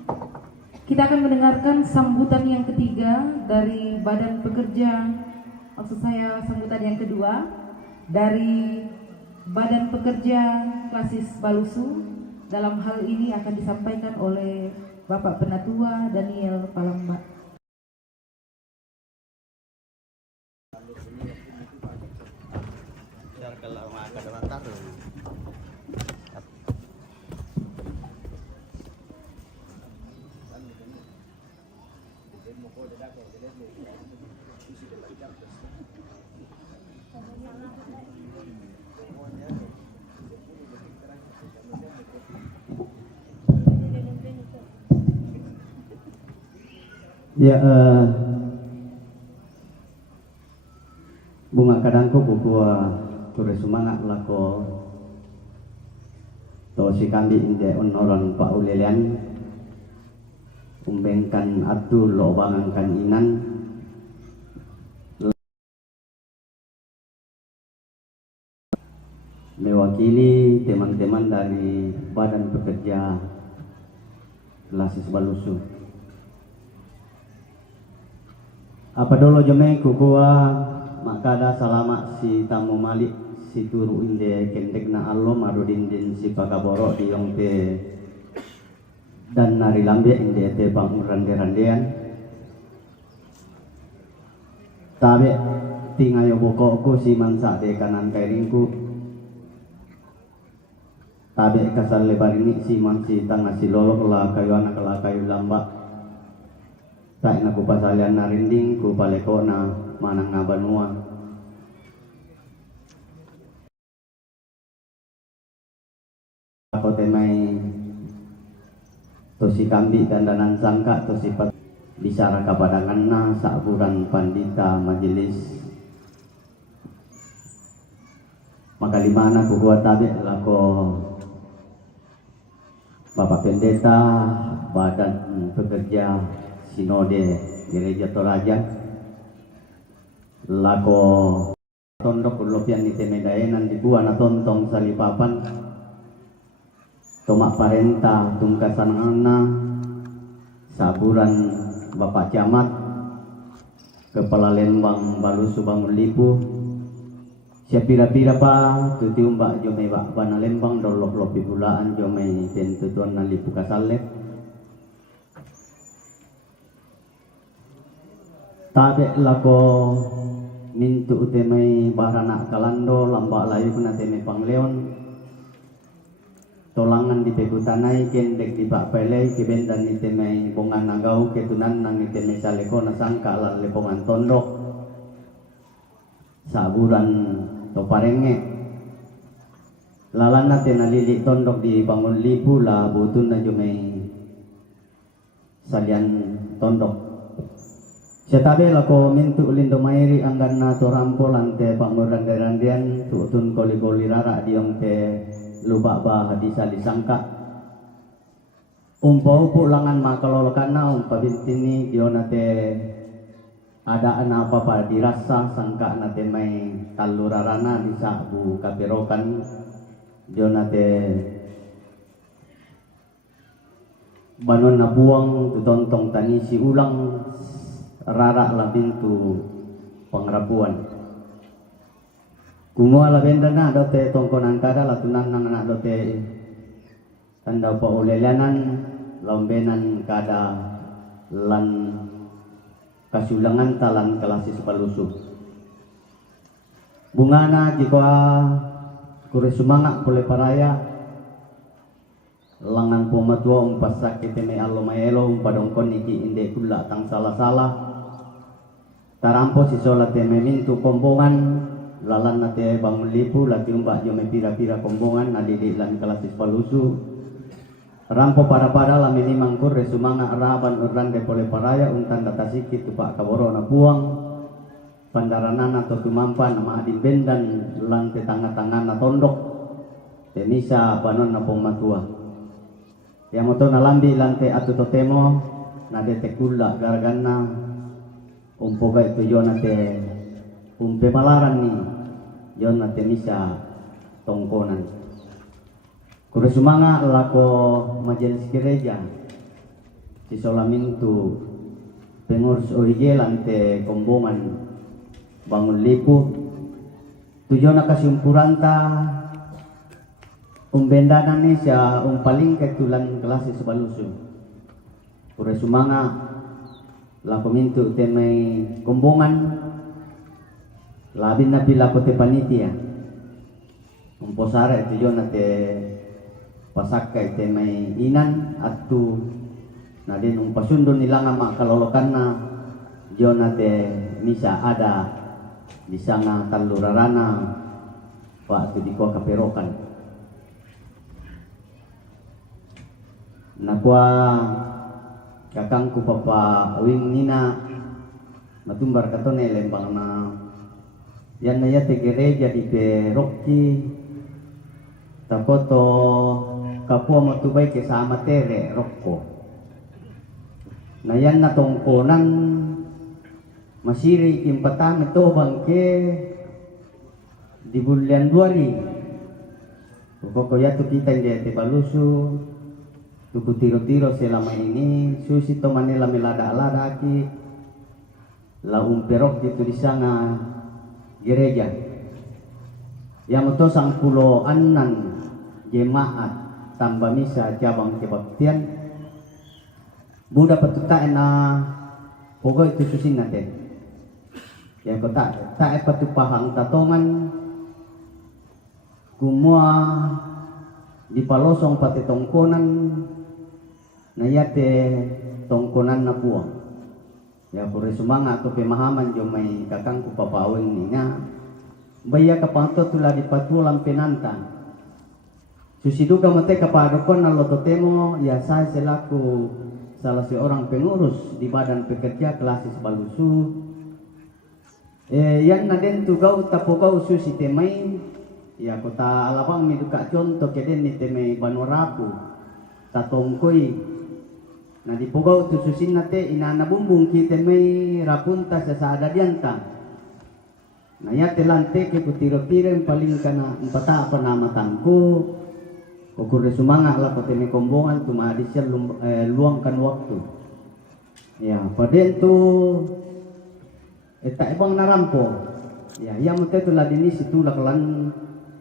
Kita akan mendengarkan sambutan yang ketiga dari Badan Pekerja, maksud saya sambutan yang kedua dari Badan Pekerja Klasis Balusu. Dalam hal ini akan disampaikan oleh Bapak Penatua Daniel Palamba. Ya, bunga kadangku bukua kure sumangat lako to si kambi inde onoran pa ulelian umbengkan atu lobangan kan inan mewakili teman-teman dari Badan Pekerja Lasis Balusu. Apa dulu jemeng kukua makada salama si tamu malik si turu inde kendek na allo marudin din si pakaboro di te dan nari lambe inde te bang rande-randean tabe tingayo bokokku si mansa de kanan kairingku tabe kasal lebar ini si mansi tangah si lolok la kayu anak la kayu lamba tak na ku pasalian narinding ku paleko na manang na banua ako temay to si kambi dandanan sangka to si pat bicara kapadangan na sa aburan pandita majelis makalimana ku kuat tabi lako Bapak Pendeta Badan Pekerja Sinode Gereja Toraja lako tondok lopian ni temedaenan di buah na tontong salipapan tomak parenta tungkasan ana saburan Bapak Camat Kepala Lembang Balusu Bangun Lipu siapira-pira pa tuti umbak jomay bak bana Lembang dolok lopi bulaan jomay den tutuan na Lipu Kasalek tabe lako mintu utemay barana kalando lamba layu na temay pangleon tolangan di pegutanay kendek di bak pelay kibendan ni temay bongan nagaw ketunan nang temay saleko na sangka lalepongan tondok saburan to parenge lalan natin nalili tondok di Bangun Lipu la butun na jumay salian tondok. Setabe lako mintu lindo mairi anggan na torampo lante pangurande-randian tutun koli-koli rara diong te lubak ba hadisa disangka umpo langan makalolokan na umpabintini diona te ada apa pa dirasa sangka na te may talurarana bisa bu kapirokan diona te banon na buang tutontong tani si ulang rara la pintu pengrapuan kumua la benda na dote tongkonan kada la tunan nang na dote tanda pa ulelanan lombenan kada lan kasulangan talan kelasis palusu bungana jika kure sumanga pole paraya langan pumatua umpasak kiteme allo maelo umpadongkon iki inde kula tang salah-salah tarampo si solat teme mintu kombongan lalan nate Bangun Lipu lati umbak jome pira-pira kombongan nadidi lan kelasis palusu rampo para-para la minimang kurre sumanga raban urran de pole paraya untan data sikit tupak kaboro na buang pandaranana to tumampa nama adin bendan lan te tanga-tanga na tondok tenisa banon na pematua yang moto na lambi lan te atu totemo na de tekula garagana umpoga itu jona te umpe malaran ni jona te misa tongkonan kure sumanga lako majelis gereja si solamintu pengurus orige lante kombongan Bangun Lipu tujona kasimpuranta umbendanan ni siya paling ketulan kelas sebalusu kure sumanga lako mintu temay kombongan labin na pila ko te panitia umposara ito yun na te pasakay temay inan at tu na din umpasundo nila nga makalolokan na yun na te misa ada bisa nga talurarana pa ito di ko kaperokan nakwa kakangku papa wing nina matumbar katone lembang na yan na yate gereja di Perokki takoto kapua matubay kesama tere rokko na yan na tongkonan masiri impatame to bangke di bulan 2 Pokoknya kita di Balusu tuku tiro-tiro selama ini susi to manila melada-lada ki la umperok gitu di sana gereja yang itu 10 jemaat tambah misa cabang kebaktian Buddha patuta na pokok itu susin nate yang kota tak patupahang tatongan kumua di palosong pati tongkonan na yate tongkonan na buang ya pure sumanga atau pemahaman jo may kakangku papaweng niya baya kapanto tula di patulang penantang susiduga mate kapadokon na lototemo ya saya selaku salah seorang pengurus di badan pekerja Klasis Balusu yan na den tugau tapogau susi temay ya kota alabang miduka contoh keden ni temay banorapu tatongkoy na di pugaw tususin nate inanabumbong kita may rapunta sa saadadianta na yate lante ke putiro-tiro paling kana empata apa nama tangko kukur sumanga la kote may kombongan tumadi siya luangkan waktu ya padento eta ibang narampo ya yang mute tula dinis itulak lan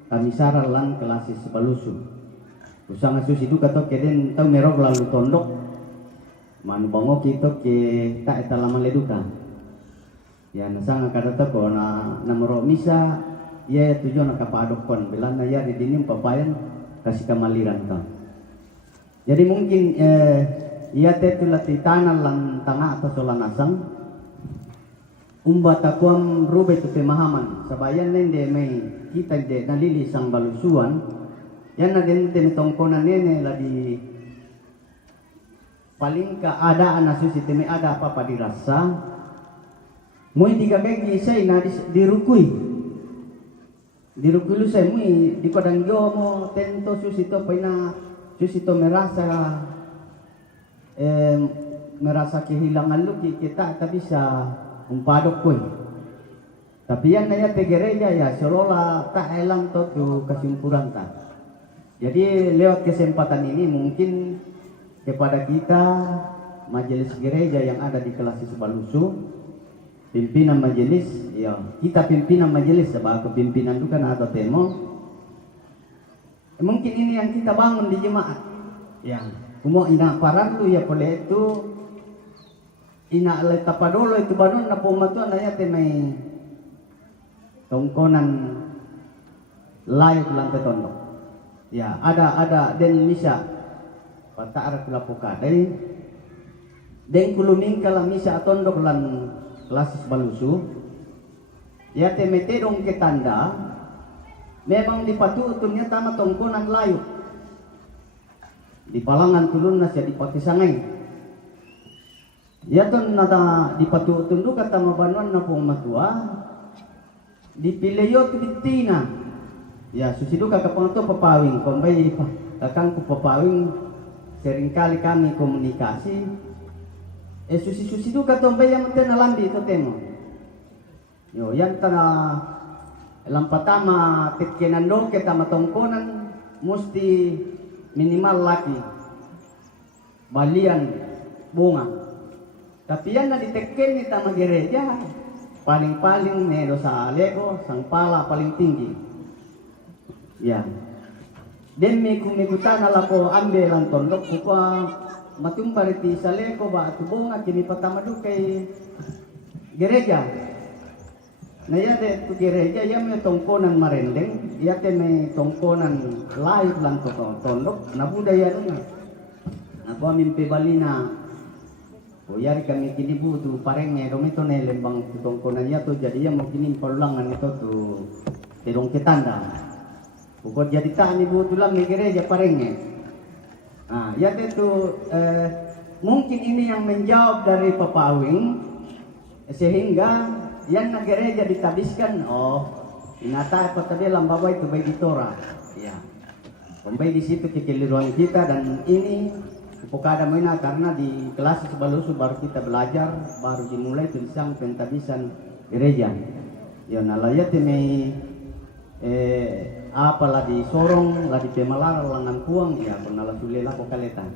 kami saralan Klasis Balusu usang asus itu kato keden tau merok lalu tondok manu bango kita ke tak eta lama leduka ya nasanga kadata ko na namoro misa ya tujuan kapadokon bilang na ya di dinim papayan kasih kamaliran ta jadi mungkin ia tetula titana lan tanga atau solanasang umbata kuam rube tu pemahaman sabayan nende may kita de nalili sang balusuan yan na din tongkonan nene lagi paling keadaan asusi teme ada apa dirasa mui digagagi say na dirukui lu say mui di kodang mo tento susi to paina susi to merasa kehilangan lu kita tak bisa umpadok ko tapi yan na ya te gereja ya seolah tak elang to tu kesimpulan ta jadi lewat kesempatan ini mungkin kepada kita majelis gereja yang ada di Klasis Balusu pimpinan majelis ya kita pimpinan majelis sebagai pimpinan itu kan ada temo mungkin ini yang kita bangun di jemaat ya kumo ina parantu ya boleh itu ina letapadolo itu banon na pumatuan na ya temay tongkonan layu lantai tondok ya ada den misa pataar kulapuka den kuluming kala misa tondok lan Klasis Balusu ya temete dong ketanda memang dipatutunnya tama tongkonan layu di palangan tulun na siya dipati sangay ya ton nata dipatutun do kata mabanuan na pong matua dipileyot bitina ya susido kakapanto papawing kumbay kakang ko papawing seringkali kami komunikasi susido katombay yang tenalandi ito temo yo yan tana lampatama titkenando kita matongkonan musti minimal laki balian bunga tapi yan na ditekken ni tama gereja paling-paling medo sa alego sang pala paling tinggi ya den may kumikutan alako ambelan tondok kupa matumbariti sa leko ba atubonga kini patamadu kay gereja na yate tu gereja ya may tongkonan marendeng yate may tongkonan layo lang to tondok na budaya nung ako mimpi balina o yari kami kinibu tu parenge romito ne lembang tu tongkonan ya tu jadi ya mau kini perlangan itu tu terong ketanda pokok jadi tak ni bu tulang ni gereja parenge ya tu mungkin ini yang menjawab dari Papa Awing, sehingga yang gereja ditabiskan, inata apa tadi lambawa itu bayi ditora, ya, pembayi di situ kekeliruan kita, dan ini pokada mana karena di kelas sebelum baru kita belajar, baru dimulai tulisan pentabisan gereja. Ya nalaya teme apalah di sorong, lah di pemalar, langan puang, ya penala sulela pokaletan.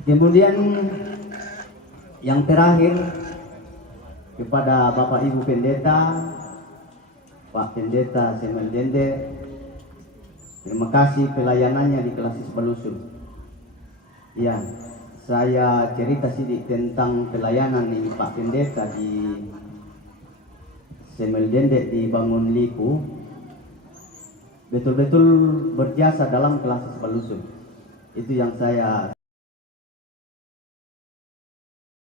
Kemudian yang terakhir kepada Bapak Ibu Pendeta, Pak Pendeta Samuel Dende, terima kasih pelayanannya di kelas Sebalusu. Ya, saya cerita sedikit tentang pelayanan ini Pak Pendeta di Samuel Dende di Bangun Liku. Betul-betul berjasa dalam kelas Sebalusu. Itu yang saya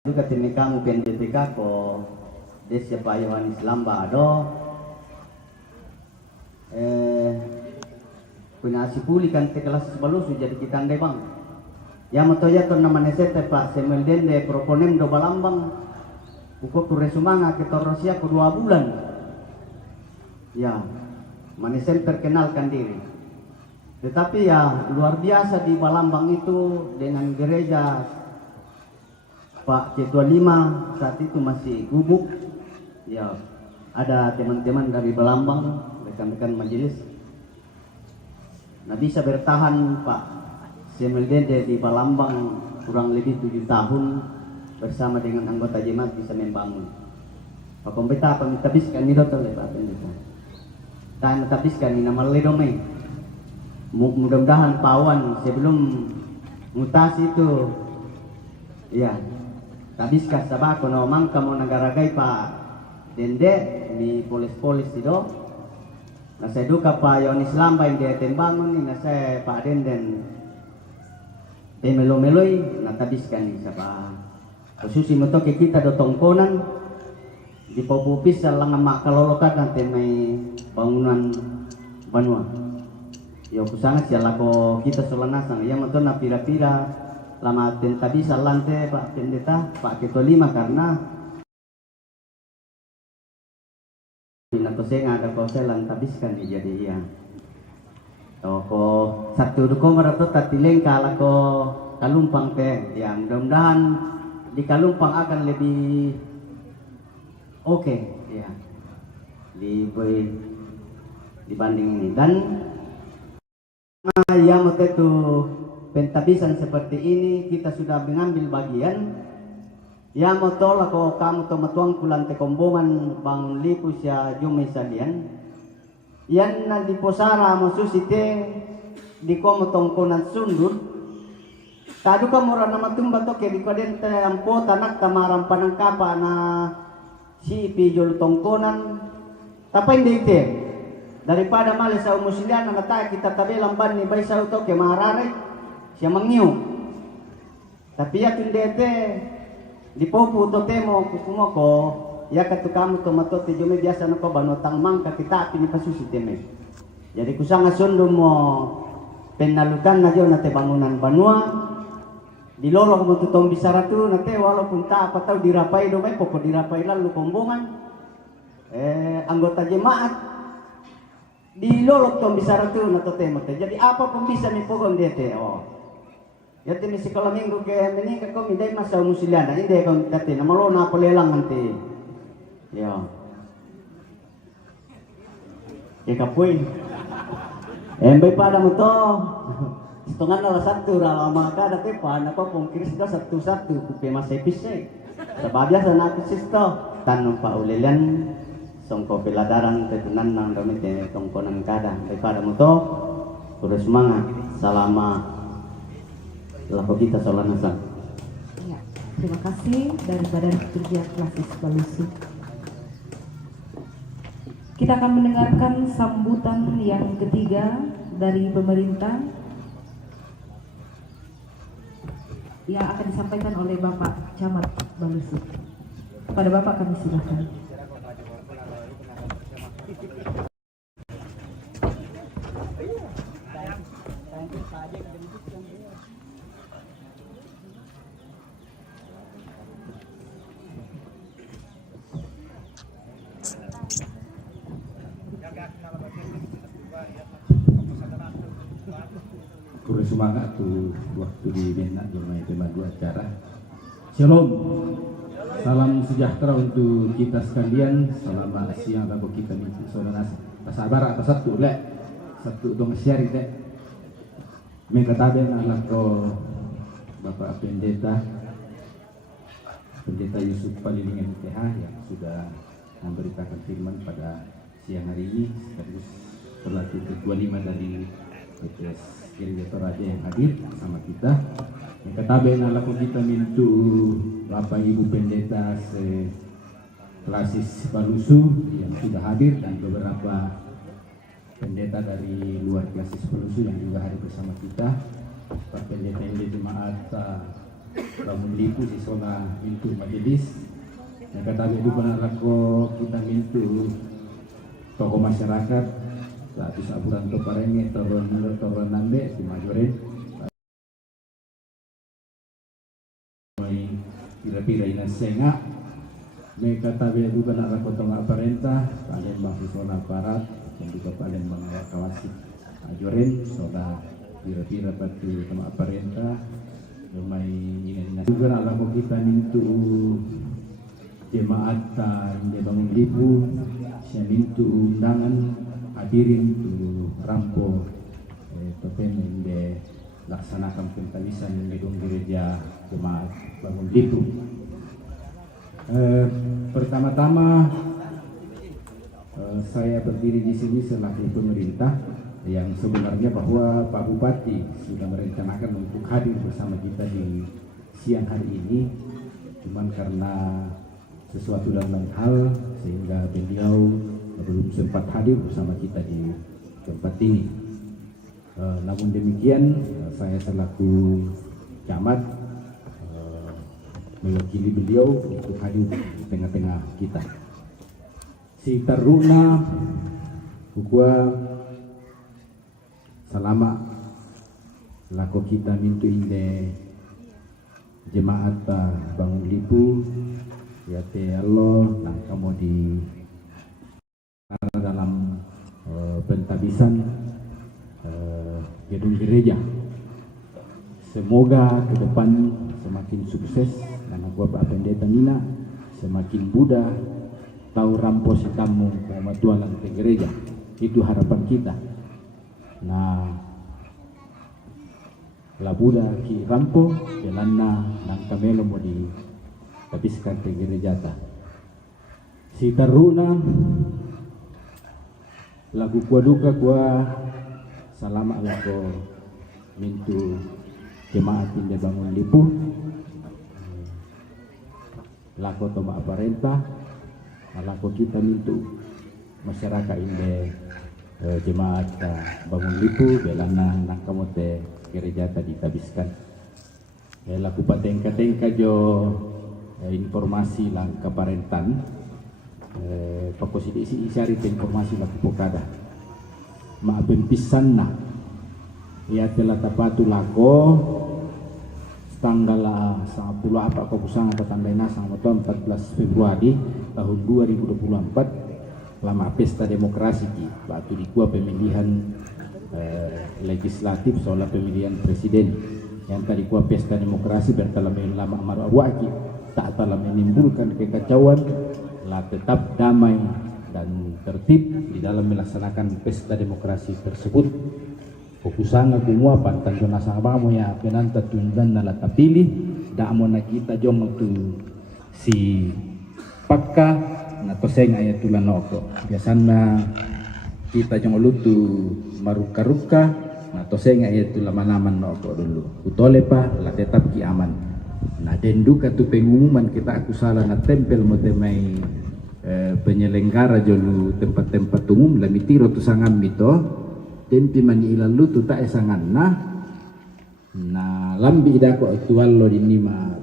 juga temi kamu PNDPK ko Desya Pak Yohanes Lamba ado punya asipuli kan te kelas Sebalusu jadi kita ndai bang ya motoya to nama nesete Pak Samuel Dende proponem do balambang uko tu resumanga ke Torosia ko 2 bulan ya manesen terkenalkan diri, tetapi ya luar biasa di Balambang itu dengan gereja Pak Ketua 5 saat itu masih gubuk, ya ada teman-teman dari Balambang, rekan-rekan majelis. Nah bisa bertahan Pak Samuel Dende di Balambang kurang lebih 7 tahun bersama dengan anggota jemaat bisa membangun. Pak Kompeta apa mitabiskan ni dokter Pak Pendeta. Dan mitabiskan ni nama ledome. Mudah-mudahan Pawan sebelum mutasi itu, ya. Tabiskas sabah kono mangka mo nagaragay Pak Dende ni polis-polis itu. Nasa duka pa Yohanes Lamba hindi tembangon ni nasa Pak Denden melo-meloy natabiskan ni sabah. Khususi mo to kita do tongkonan di popupis sa lang makalolokat natin may bangunan banua. Yo kusanga siya lako kita solanasan. Iya mo to na pira-pira lama tadi salante Pak Pendeta Pak Ketua 5 karena pinato saya ada koselan tabiskan jadi ya toko satu duko marato tatileng kalako Kalumpang teh ya mudah-mudahan di Kalumpang akan lebih oke ya dibanding ini dan ya motetu pentabisan seperti ini kita sudah mengambil bagian ya motol ako kamu to matuang kulan te kombongan bang lipus ya jume salian yan na di posara mo susite di ko motong konan sundur tadu ka mura na matumba to ke di ko den te ampo tanak tamaram panangkapa na si pijol tongkonan tapay dite daripada mali sa umusilian na nata kita tabelang ban ni bay sa uto ke maharare siya mangyo tapi ya tundete di popo to temo kukumo ko ya katukamu to mato ti jume biasa no ko banotang mangka kita pini pasusi teme jadi kusanga sondo mo penalukan na jo na te bangunan banua di lolo mo tutong bisaratu na te walaupun ta apa tau dirapai do may poko dirapai lalu kombongan anggota jemaat di lolo tong bisaratu na to temo te jadi apa pun bisa ni pogon dete ya tini sekolah minggu ke menikah kau midai masa musiliana ini deh kau tadi nama lo na pelelang nanti ya kapui embe pada muto setengah nol satu lama ka dati pa na ko pong kiris da satu kupe masay pisay sa biasa na pisis to tanong pa ulilan songko peladaran tetunan nang damit tongkonan kada pada muto terus semangat selama laku kita solanasan. Ya, terima kasih dari Badan Pekerja Klasis Balusu. Kita akan mendengarkan sambutan yang ketiga dari pemerintah yang akan disampaikan oleh Bapak Camat Balusu. Pada Bapak kami silakan. bersemangat tuh waktu di Benak Jomai pemandu acara. Shalom, salam sejahtera untuk kita sekalian. Selamat siang bagi kita nih saudara. Sabar atas satu dong share itu. Mengatakan anak Bapak Pendeta Yusuf Palilingan TH yang sudah memberitakan firman pada siang hari ini sekaligus Pelaku ke-25 dari PPS Gereja Toraja yang hadir sama kita. Yang kataben alaku kita mintu Bapak Ibu Pendeta Klasis Palusu yang sudah hadir dan beberapa pendeta dari luar Klasis Palusu yang juga hadir bersama kita. Pak Pendeta yang jemaat Bangun Lipu siswa mintu majelis. Yang kataben itu benar kita mintu tokoh masyarakat saat saburan to parenge toron nambe si majoren mai pira-pira ina senga mereka tabe juga nak kota aparenta Palembang zona barat dan juga Palembang kawasi majoren soda pira-pira batu sama aparenta mai ina juga nak kita mintu jemaat yang Bangun Lipu saya mintu undangan hadirin tu rampo topen yang laksanakan pentabisan di gedung gereja jemaat Bangun Lipu. Pertama-tama saya berdiri di sini selaku pemerintah yang sebenarnya bahwa Pak Bupati sudah merencanakan untuk hadir bersama kita di siang hari ini, cuman karena sesuatu dan lain hal sehingga beliau belum sempat hadir bersama kita di tempat ini. Namun demikian saya selaku camat mewakili beliau untuk hadir di tengah-tengah kita. Si taruna gua selama laku kita mintu inde jemaat Bangun Lipu ya te Allah nang kamu di dalam pentabisan gedung gereja. Semoga ke depan semakin sukses dan gua Pak Pendeta Nina semakin mudah tahu rampos tamu kematuan ke gereja. Itu harapan kita. Nah, labuda ki rampo jalanna nang kamelo mo di habiskan ke gereja ta. Si taruna lagu gua duka gua salama lagu mintu jemaat inde Bangun Lipu lagu toma aparenta lagu kita mintu masyarakat inde jemaat Bangun Lipu belana nang kamote gereja tadi tabiskan lagu patengka-tengka jo informasi lang kaparentan pakosidi isari informasi lang pokada maabin pisan na ya telah tapatu lako tanggal 10 apa kusang atau tanggal nasang tahun 14 Februari tahun 2024 lama pesta demokrasi ki batu di gua pemilihan legislatif soal pemilihan presiden yang tadi gua pesta demokrasi bertalamin lama amaru awaki tak telah menimbulkan kekacauan lah tetap damai dan tertib di dalam melaksanakan pesta demokrasi tersebut. Fokusan aku mua pantan jona sabamu ya penanta tundan nala tapili da mo na kita jom tu si pakka na toseng ayatulan noko. Biasana kita jom lutu maruka-ruka na toseng ayatulan manaman noko dulu. Utole pa la tetap ki aman. Nah denduka tu pengumuman kita aku salah na tempel motemai penyelenggara jolu tempat-tempat umum la mitiro tu sangam mito tempi mani ilalu tu tak esangan na lambi ida ko tual lo di nima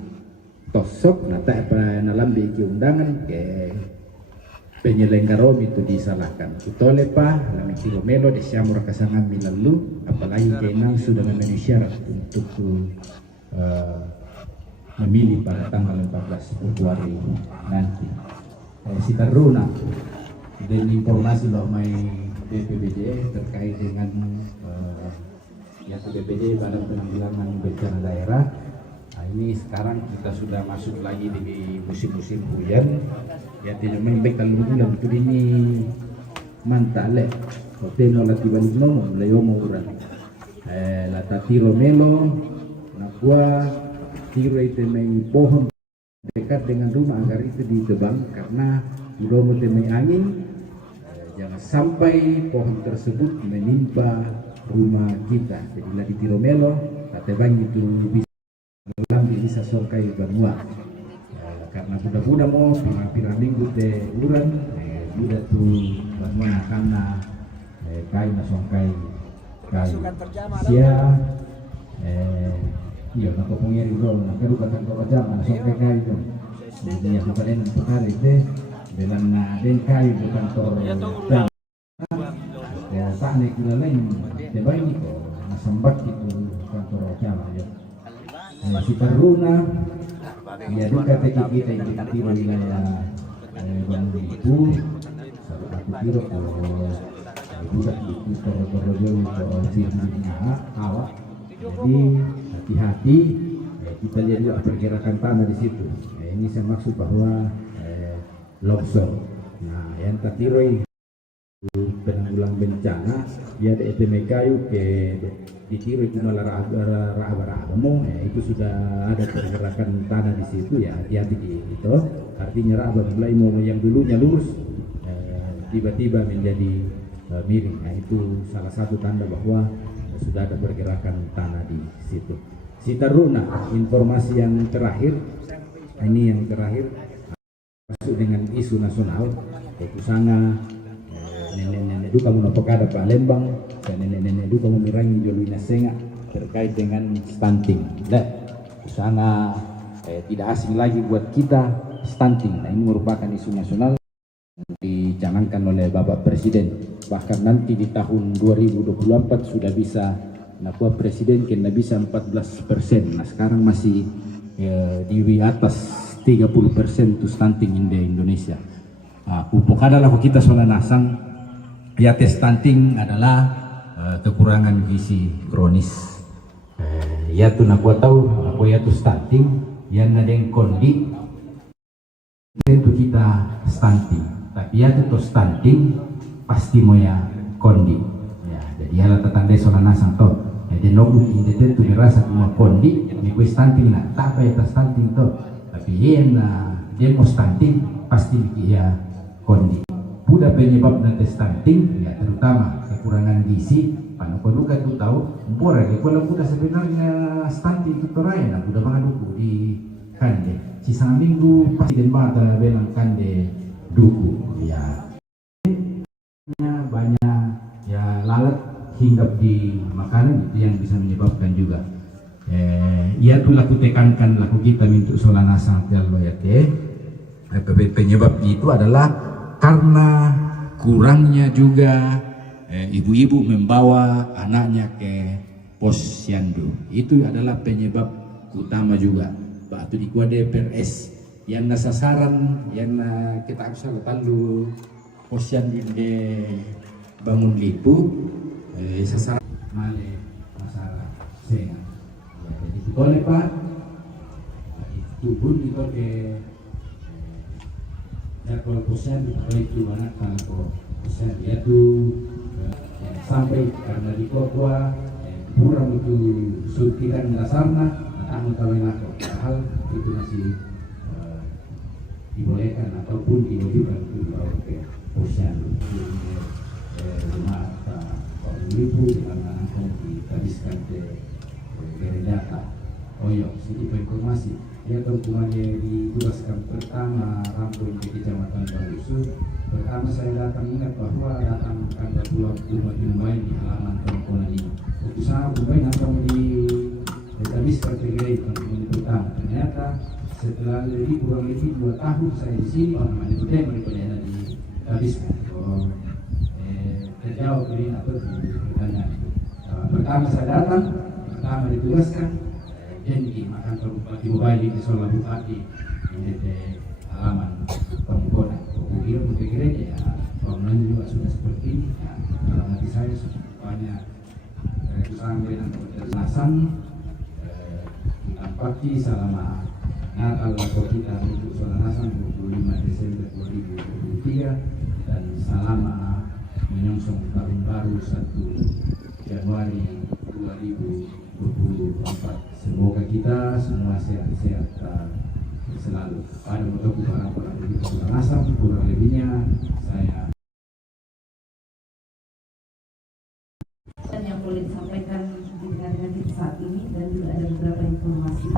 tosok na tak apa na lambi ki undangan ke penyelenggara itu disalahkan utole pa la mitiro melo de siamur kasangam milalu apalagi kenang sudah memenuhi syarat untuk memilih pada tanggal 14 Februari nanti. Si taruna dan informasi lo mai BPBD terkait dengan yaitu BPD Badan Penanggulangan Bencana Daerah. Nah, ini sekarang kita sudah masuk lagi di musim-musim hujan. Ya tidak membek kalau bulan itu ini mantale. Hotel la tibalik nomo leo mo uran. La tatiro melo nakua tiro itu main pohon dekat dengan rumah agar itu ditebang karena udah mau temui angin. Jangan sampai pohon tersebut menimpa rumah kita. Jadi la tiro melo tatebang itu bisa lambi bisa sokai banua. Karena budak-budak mau pirang-pirang minggu teh uran budak tuh banua karena kain nasongkai kayu sia iya nak pengiri dulu nak keduka kan kau jam nasongkai kayu tu jadi yang paling penting itu dalam den kayu bukan tor jam ya tak nek kula lain tebai ko nasambat itu kantor jam ya masih teruna ya duka teki kita yang ditiro wilayah Bangun itu satu tiro budak itu terjauh ke sirna awak jadi hati-hati kita lihat juga pergerakan tanah di situ ini saya maksud bahwa longsor nah yang tertiroi penanggulang bencana dia ada ETM kayu ke ditiro itu malah raba-raba itu sudah ada pergerakan tanah di situ ya hati-hati itu artinya raba mulai mau yang dulunya lurus tiba-tiba menjadi miring. Nah, itu salah satu tanda bahwa sudah ada pergerakan tanah di situ. Sitaruna, informasi yang terakhir, ini yang terakhir masuk dengan isu nasional, yaitu sana nenek-nenek duka menopokada Palembang dan nenek-nenek duka memirangi Joluina Senga terkait dengan stunting. Dan sana tidak asing lagi buat kita stunting. Nah, ini merupakan isu nasional dicanangkan oleh Bapak Presiden. Bahkan nanti di tahun 2024 sudah bisa nakua Presiden kena bisa 14%. Nah sekarang masih di atas 30% to stunting in Indonesia. Upok adalah kita soal nasang ya stunting adalah kekurangan gizi kronis. Ya tuh nakua tahu aku ya tuh stunting yang ada yang kondi tentu kita stunting. Tapi ya itu stunting pasti mau ya kondi ya jadi ala tetandai soal nasang toh jadi nobu ini tentu dirasa cuma kondi ini kue stunting lah tak apa ya stunting toh tapi dia mau stunting pasti ya kondi budak penyebab nanti stunting ya terutama kekurangan gizi panu luka itu tahu empora kalau budak sebenarnya stunting itu torai nah budak makan duku di kande sisa minggu pasti den mata belang kande duku ya banyak ya lalat hinggap di makanan itu yang bisa menyebabkan juga ya tuh laku tekankan laku kita untuk solana sangat lo ya penyebab itu adalah karena kurangnya juga ibu-ibu membawa anaknya ke posyandu itu adalah penyebab utama juga batu di kuade PRS yang sasaran yang kita harus lalu posyandu di Bangun Lipu sasaran male masalah senga ya, jadi boleh Pak itu pun kita ke jadwal posyandu itu anak kalau posyandu yaitu sampai karena di Papua kurang itu suntikan dasarnya atau kawin aku hal itu masih dibolehkan ataupun diwajibkan untuk dibawa ke posyandu rumah Pak Ibu karena akan dihabiskan ke data. Oh iya, sedikit informasi. Ya temuannya ditugaskan pertama Rampung di Kecamatan Barusu. Pertama saya datang ingat bahwa datang kantor Pulau Mumbai di halaman Perempuan ini. Usaha Mumbai atau di dihabiskan ke untuk pertama. Ternyata setelah kurang lebih 2 tahun saya di sini orang itu dia mereka dihabiskan. Terjawab ini atau pertanyaan itu. Pertama saya datang, pertama ditugaskan janji makan Bupati Mubali di Sola Bupati ini di halaman Pemukona. Kira untuk gereja ya bangunannya juga sudah seperti ini. Kalau nanti saya banyak sampai dengan penjelasan pagi selama Natal atau kita untuk Solanasan 25 Desember 2023 dan selama menyongsong tahun baru 1 Januari 2024. Semoga kita semua sehat-sehat selalu. Pada untuk orang-orang di Solanasan, kurang lebihnya saya yang boleh disampaikan dengan kita saat ini, dan juga ada beberapa informasi.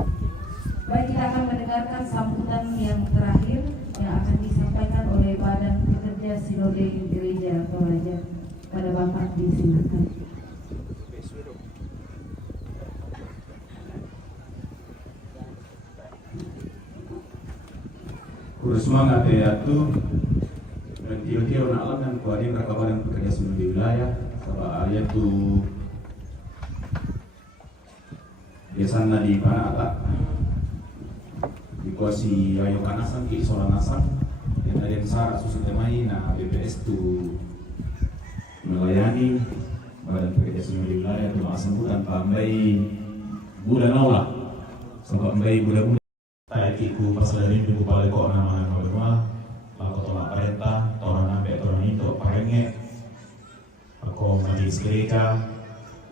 Baik, kita akan mendengarkan sambutan yang terakhir yang akan disampaikan oleh Badan Pekerja Sinode Gereja Toraja. Pada Bapak disilakan. Kurusmanga teatu dan tio-tio na alam dan kuadin rakabaran pekerja sinode wilayah sabah ayat tu biasanya di Panata di kuasi ayo kanasan ki Solanasan dan ada yang sara susu temai na BPS tu melayani badan pekerja sinode wilayah tu masambutan pambai bulan aula sabab pambai bulan taiki ku pasalarin di bupale ko nama benua lako tolak perintah toran ambe toran itu parenge ako majelis gereja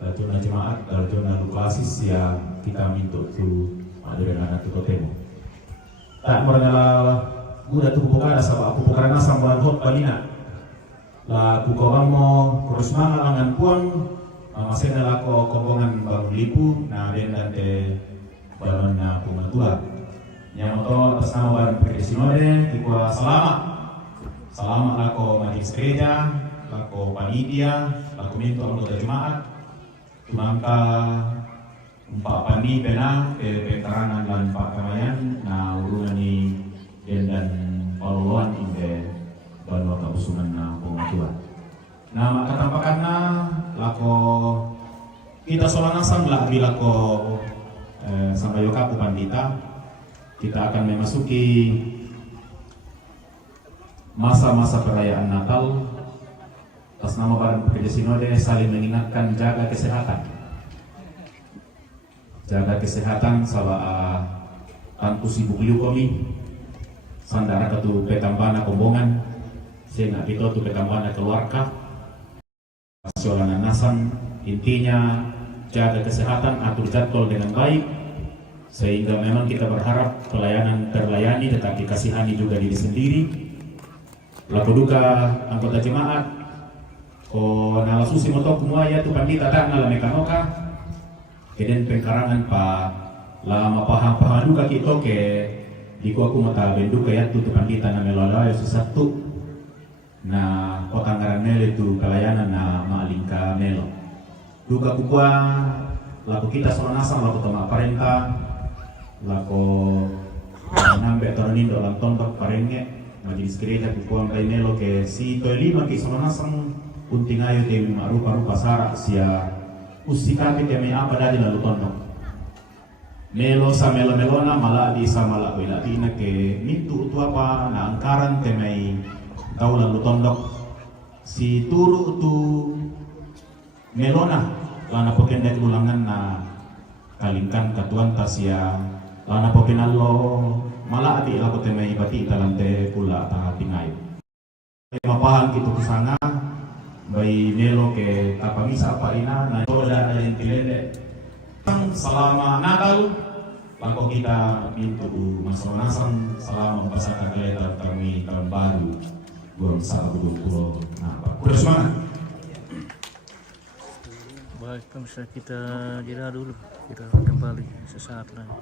latuna jemaat latuna luklasis ya kita minta tu adrenana tu temo tak merenala buda tu bukada sabab aku bukan asam bulan hot palina la ku kawang mo kurusmanga angan puang masih nalako kombongan bang lipu na den dante balon na pumatua yang moto atas nama Badan Pekerja Sinode ikwa selamat lako majelis gereja lako panitia lako minto anggota jemaat tumangka empat pandi pena keterangan dan pak kamayan na urungan ni dan paluluan inde banua kabusungan na pengatua nama katampakan na lako kita Solanasan lah bilako sampai yokapu pandita kita akan memasuki masa-masa perayaan Natal. Atas nama Badan Pekerja Sinode saling mengingatkan jaga kesehatan. Jaga kesehatan sabab tantu sibuk liu kami. Sandara katu petambana kombongan. Sehingga itu tu petambana keluarga. Solanasan intinya jaga kesehatan, atur jadwal dengan baik. Sehingga memang kita berharap pelayanan terlayani tetapi kasihani juga diri sendiri. Laku duka anggota jemaat nala susi moto kumua ya tu pandita tak nala mekanoka keden pengkarangan pa lama paham duka kita ke diku aku mata benduka ya tu pandita na melolaya sesatu na kota ngaranel itu kelayanan na maalingka melo duka kukua laku kita Solanasan laku toma parenta lako nambe tornindo lang tondok parenge majelis gereja kukuang kay melo ke si toilima ki Solanasan kunting ayo ke rupa-rupa sara sia usikapi ke may apa dali lalu tondok melo sa melo-melona mala di sa mala wila tina ke mintu utu apa na angkaran ke may tau lalu tondok si turu utu melona lana pokendek ulangan na kalingkan katuan tasya lana po pinalo malati ako te may bati talante pula ta pinay. Mapahal kito kusanga bay melo ke tapamisa pa ina na toda na tilele. Selama Natal lako kita mintu Solanasan selama pasaka kalender kami tahun baru 2020 na. Kuda semangat. Baik, pemirsa kita jeda dulu. Kita kembali sesaat lagi.